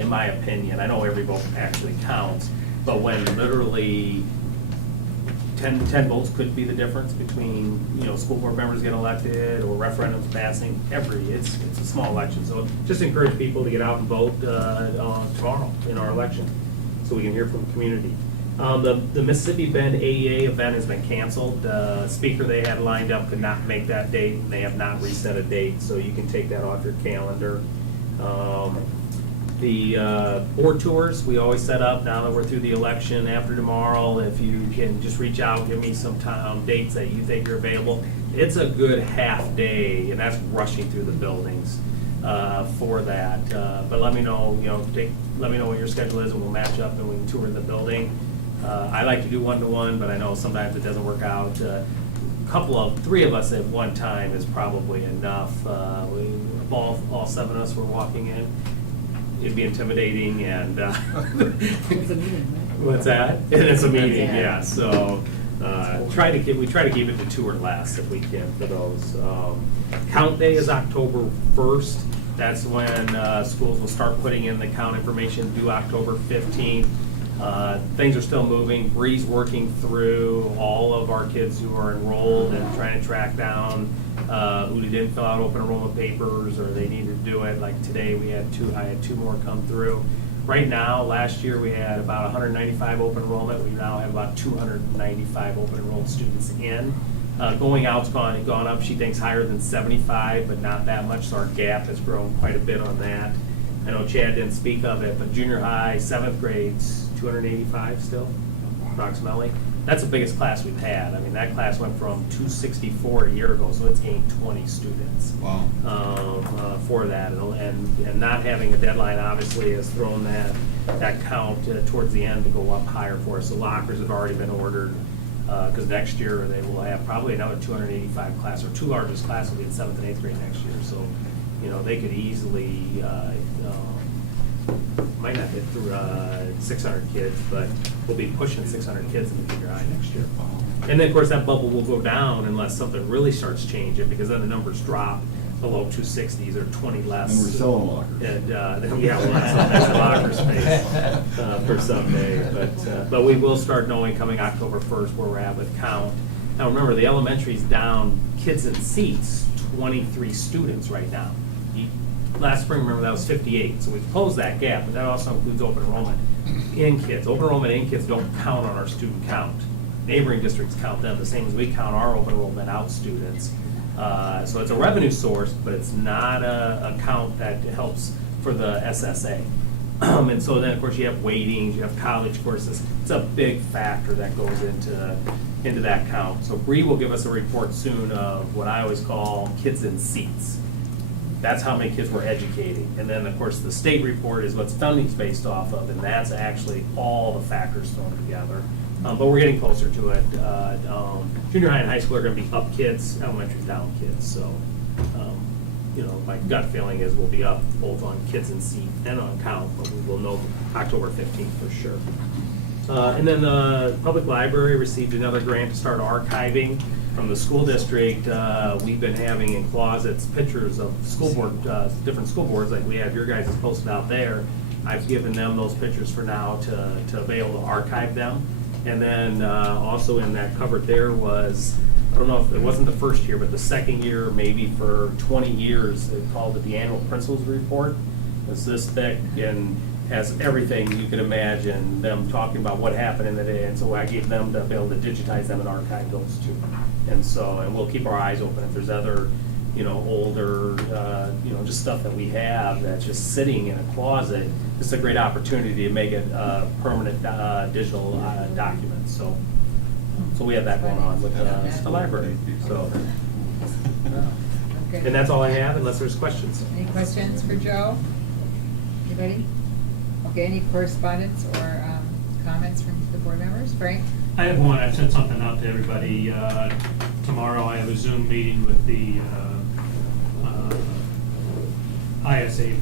in my opinion. I know every vote actually counts, but when literally 10 votes could be the difference between, school board members getting elected or referendums passing, it's a small election. So just encourage people to get out and vote tomorrow in our election, so we can hear from the community. The Mississippi Bend AEA event has been canceled. The speaker they had lined up could not make that date, and they have not reset a date, so you can take that off your calendar. The board tours, we always set up, now that we're through the election, after tomorrow, if you can just reach out, give me some time, dates that you think are available. It's a good half day, and that's rushing through the buildings for that. But let me know, let me know what your schedule is, and we'll match up and we can tour the building. I like to do one-to-one, but I know sometimes it doesn't work out. Three of us at one time is probably enough. All 7 of us were walking in. It'd be intimidating, and It's a meeting, right? what's that? It's a meeting, yeah. So we try to keep it to 2 or less if we can for those. Count day is October 1st. That's when schools will start putting in the count information due October 15th. Things are still moving. Bree's working through all of our kids who are enrolled and trying to track down who didn't fill out open enrollment papers or they needed to do it. Like today, I had 2 more come through. Right now, last year we had about 195 open enrollment. We now have about 295 open enrolled students in. Going out's gone up. She thinks higher than 75, but not that much. So our gap has grown quite a bit on that. I know Chad didn't speak of it, but junior high, 7th grades, 285 still, approximately. That's the biggest class we've had. I mean, that class went from 264 a year ago, so it's gained 20 students. Wow. For that. And not having a deadline obviously has thrown that count towards the end to go up higher for us. So lockers have already been ordered, because next year they will have probably another 285 class. Our 2 largest class will be in 7th and 8th grade next year. So, they could easily, might not hit through 600 kids, but we'll be pushing 600 kids in the junior high next year. And then, of course, that bubble will go down unless something really starts changing, because then the numbers drop below 260s or 20 less. And we're selling lockers. And then, that's the locker space for someday. But we will start knowing coming October 1st where we're at with count. Now, remember, the elementary's down kids in seats, 23 students right now. Last spring, remember, that was 58, so we've closed that gap, but that also includes open enrollment in kids. Open enrollment in kids don't count on our student count. Neighboring districts count them the same as we count our open enrollment out students. So it's a revenue source, but it's not a count that helps for the SSA. And so then, of course, you have weightings, you have college courses. It's a big factor that goes into that count. So Bree will give us a report soon of what I always call kids in seats. That's how many kids we're educating. And then, of course, the state report is what's funding's based off of, and that's actually all the factors thrown together. But we're getting closer to it. Junior high and high school are going to be up kids, elementary's down kids. So, my gut feeling is we'll be up both on kids in seat and on count, but we will know October 15th for sure. And then the public library received another grant to start archiving from the school district. We've been having in closets pictures of school board, different school boards, like we have your guys posted out there. I've given them those pictures for now to be able to archive them. And then also in that cupboard there was, I don't know if it wasn't the first year, but the second year, maybe for 20 years, they called it the annual principals report. It's this thick and has everything you can imagine, them talking about what happened in the day. And so I gave them to be able to digitize them and archive those too. And we'll keep our eyes open if there's other, older, just stuff that we have that's just sitting in a closet. It's a great opportunity to make it a permanent digital document. So we have that going on with the library. So, Okay. and that's all I have, unless there's questions. Any questions for Joe? Anybody? Okay, any correspondence or comments from the board members? Frank? I have one. I've sent something out to everybody. Tomorrow I have a Zoom meeting with the ISBA,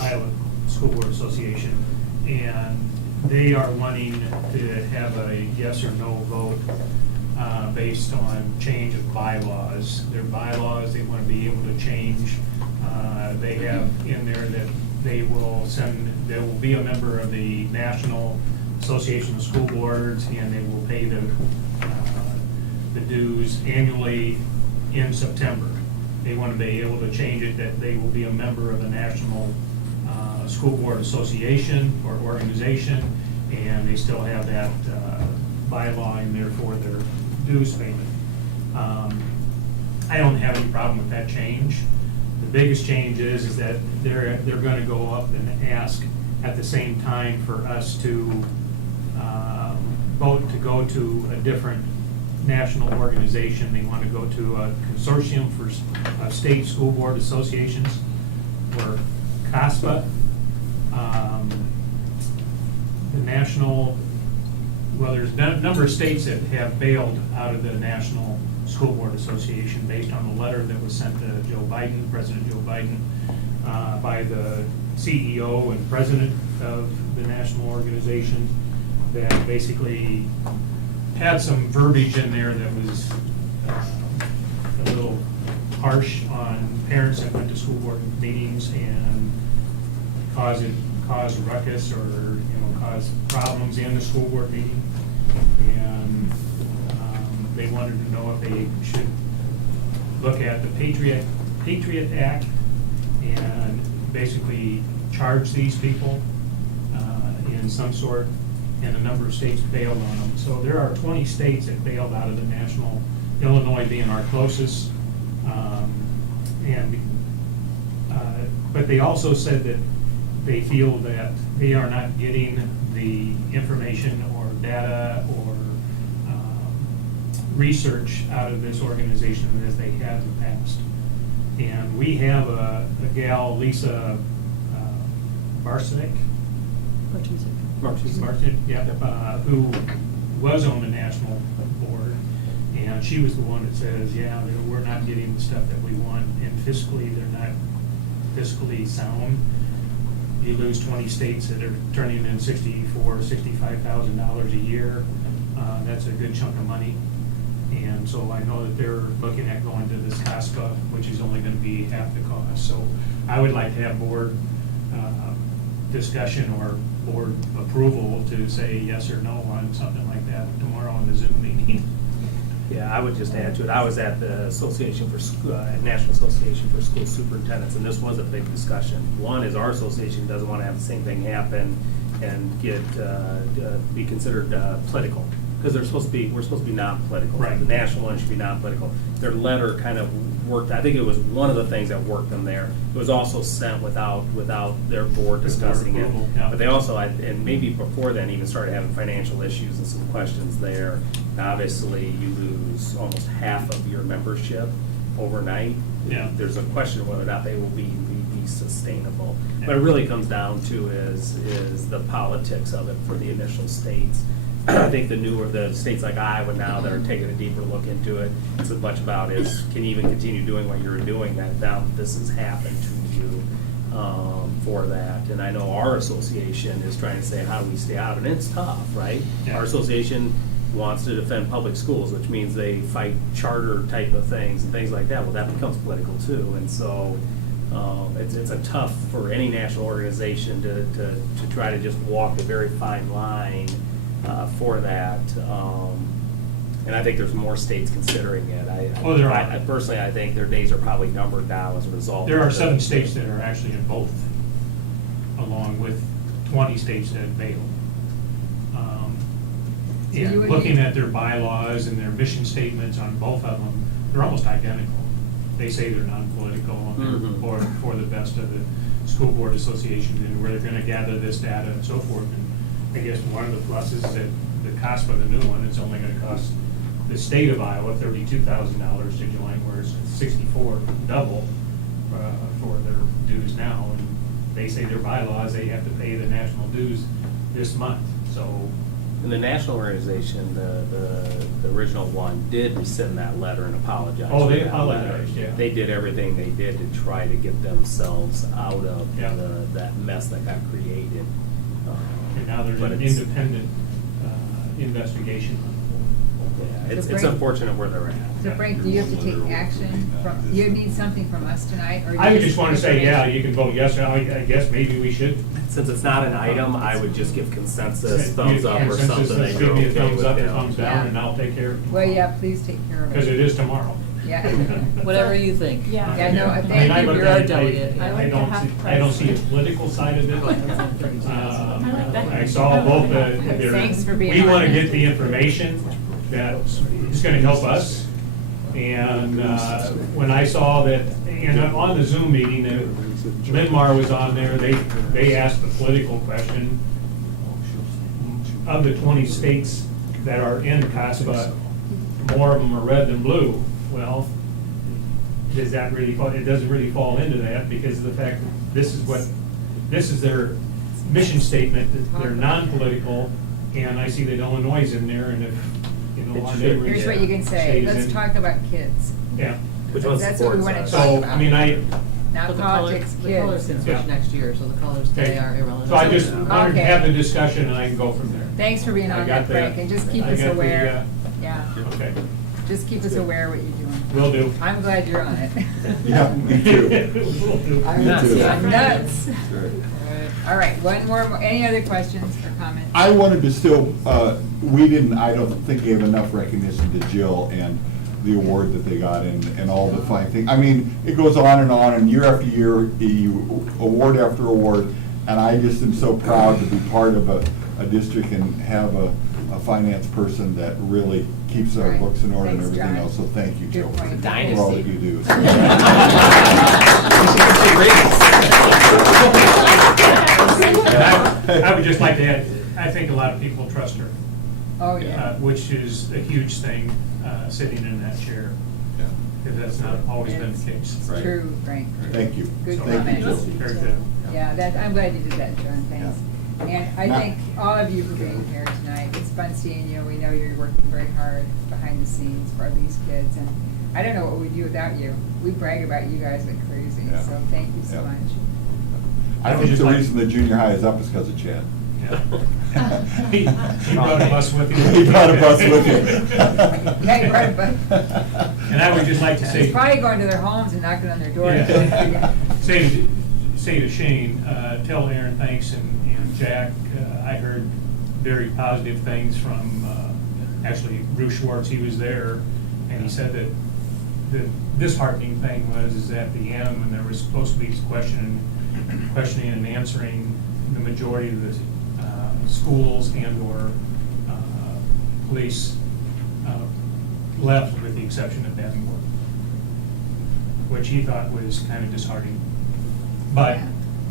Iowa School Board Association, and they are wanting to have a yes or no vote based on change of bylaws. Their bylaws, they want to be able to change. They have in there that they will be a member of the National Association of School Boards, and they will pay the dues annually in September. They want to be able to change it that they will be a member of the National School Board Association or organization, and they still have that bylaw in there for their dues payment. I don't have any problem with that change. The biggest change is that they're going to go up and ask at the same time for us to vote to go to a different national organization. They want to go to a consortium for state school board associations, or CASPA. The national, well, there's a number of states that have bailed out of the National School Board Association based on the letter that was sent to Joe Biden, President Joe Biden, by the CEO and president of the national organization, that basically had some verbiage in there that was a little harsh on parents that went to school board meetings and cause ruckus or cause problems in the school board meeting. And they wanted to know if they should look at the Patriot Act and basically charge these people in some sort, and a number of states bailed on them. So there are 20 states that bailed out of the national, Illinois being our closest. But they also said that they feel that they are not getting the information or data or research out of this organization as they have in the past. And we have a gal, Lisa Barsic, who was on the national board, and she was the one that says, yeah, we're not getting the stuff that we want, and fiscally, they're not fiscally sound. You lose 20 states that are turning in $65,000 a year. That's a good chunk of money. And so I know that they're looking at going to this CASPA, which is only going to be half the cost. So I would like to have board discussion or board approval to say yes or no on something like that tomorrow on the Zoom meeting. Yeah, I would just add to it, I was at the National Association for School Superintendents, and this was a big discussion. One is our association doesn't want to have the same thing happen and be considered political, because we're supposed to be non-political. Right. The national one should be non-political. Their letter kind of worked, I think it was one of the things that worked them there. It was also sent without their board discussing it. Yeah. But they also, and maybe before then, even started having financial issues and some questions there. Now, obviously, you lose almost half of your membership overnight. Yeah. There's a question of whether or not they will be sustainable. What it really comes down to is the politics of it for the initial states. I think the states like Iowa now that are taking a deeper look into it, it's as much about can you even continue doing what you're doing, that now this has happened to you for that. And I know our association is trying to say, how do we stay out? And it's tough, right? Yeah. Our association wants to defend public schools, which means they fight charter type of things and things like that. Well, that becomes political too. And so it's a tough for any national organization to try to just walk a very fine line for that. And I think there's more states considering it. There are. Personally, I think their days are probably numbered now as a result. There are of 7 states that are actually in both, along with 20 states that have bailed. So you And would looking be- at their bylaws and their mission statements on both of them, they're almost identical. They say they're non-political and they're for the best of the school board association and where they're going to gather this data and so forth. And I guess one of the pluses is that the CASPA, the new one, is only going to cost the state of Iowa $32,000 to join, whereas it's $64,000 double for their dues now. And they say their bylaws, they have to pay the national dues this month. So. And the national organization, the original one, did rescind that letter and apologize. Oh, they for that apologized, letter. yeah. They did everything they did to try to get themselves out of that mess that got created. And now there's But an it's- independent investigation on It's Frank- unfortunate where they're at. So Frank, do you have to take action from, you need something from us tonight, or? I you would just want to say, yeah, information? you can vote yes, or I guess maybe we should. Since it's not an item, I would just give consensus, You- thumbs up or consensus, something. that Give you're me a okay thumbs with, up or yeah. thumbs down, and I'll take care of it. Well, yeah, please take care of it. Because it is tomorrow. Yeah. Whatever you think. Yeah. Yeah, no, I mean, thank I you. look You're at our it, delegate. I like I the don't half see, I don't see the political side of it. I like that. I saw both the. Thanks for being We want to honest. get the information that's going to help us. And when I saw that, and on the Zoom meeting, Linmar was on there, they asked the political question. Of the 20 states that are in CASPA, more of them are red than blue. Well, does that really fall? It doesn't really fall into that because of the fact that this is their mission statement, that they're non-political, and I see that Illinois is in there, and if, you know, our neighboring Here's what you can say, state is let's in- talk about kids. Yeah. Which one That's what we want to supports talk us? So, about. I mean, Not But the color- politics, The colors can kids. switch Yeah. next year, so the colors today Okay. are irrelevant. So I just wanted to Okay. have the discussion and I can go from there. Thanks for being I on got that, Frank, and just keep I us got the, aware. Yeah, Okay, just keep us aware of what you're doing. will do. I'm glad you're on it. Yeah, me too. Will do. I'm Me too. I'm nuts. All right, one more, any other questions or comments? I wanted to still, I don't think gave enough recognition to Jill and the award that they got and all the fine things. I mean, it goes on, and year after year, award after award, and I just am so proud to be part of a district and have a finance person that really keeps our Right. books in order and Thanks, everything John. else, so thank you, Good Jill, point. for all that you do. And I would just like to add, I think a lot of people trust her. Oh, yeah. Which is a huge thing, sitting in that chair, because that's not always been the case. It's Right. true, Frank. Thank you. Good So, Thank you, Jill. Very good. Yeah, I'm glad you did that, John, thanks. And I thank all of you for being here tonight. It's fun seeing you. We know you're working very hard behind the scenes for these kids, and I don't know what we'd do without you. We brag about you guys like crazy, Yeah. so thank you so Yeah. much. I think the reason the junior high is up is because of Chad. He brought a bus with him. He brought a bus with him. Yeah, he brought a bus. And I would just like to say. He's probably going to their homes and knocking on their door. Yeah. Say to Shane, tell Aaron thanks, and Jack, I heard very positive things from, actually Bruce Schwartz, he was there, and he said that the disheartening thing was, is at the end, when there was supposed to be questioning and answering, the majority of the schools and/or police left, with the exception of Davenport, which he thought was kind of disheartening. But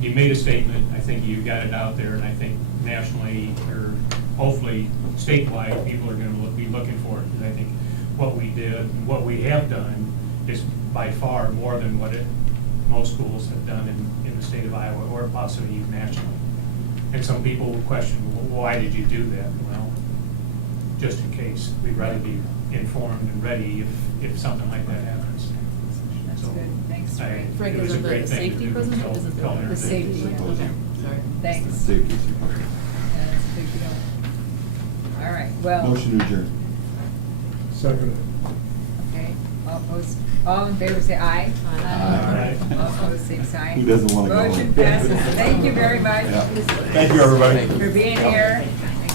you made a statement, I think you got it out there, and I think nationally, or hopefully statewide, people are gonna be looking for it, because I think what we did, and what we have done, is by far more than what most schools have done in the state of Iowa, or possibly even nationally. And some people will question, well, why did you do that? Well, just in case, we'd rather be informed and ready if something like that happens. That's So, good, thanks, I- Frank. Frank, it was isn't a great the thing to safety do, president? so Isn't tell Aaron The thanks. safety, Okay, sorry. thanks. Safety. Yeah, that's a big deal. All right, well. Motion to adjourn. Second. Okay, all in favor say aye. Aye. All opposed, same sign. Who doesn't wanna go home? Motion passes. Thank you very much Yeah. Thank you, everybody. for being here.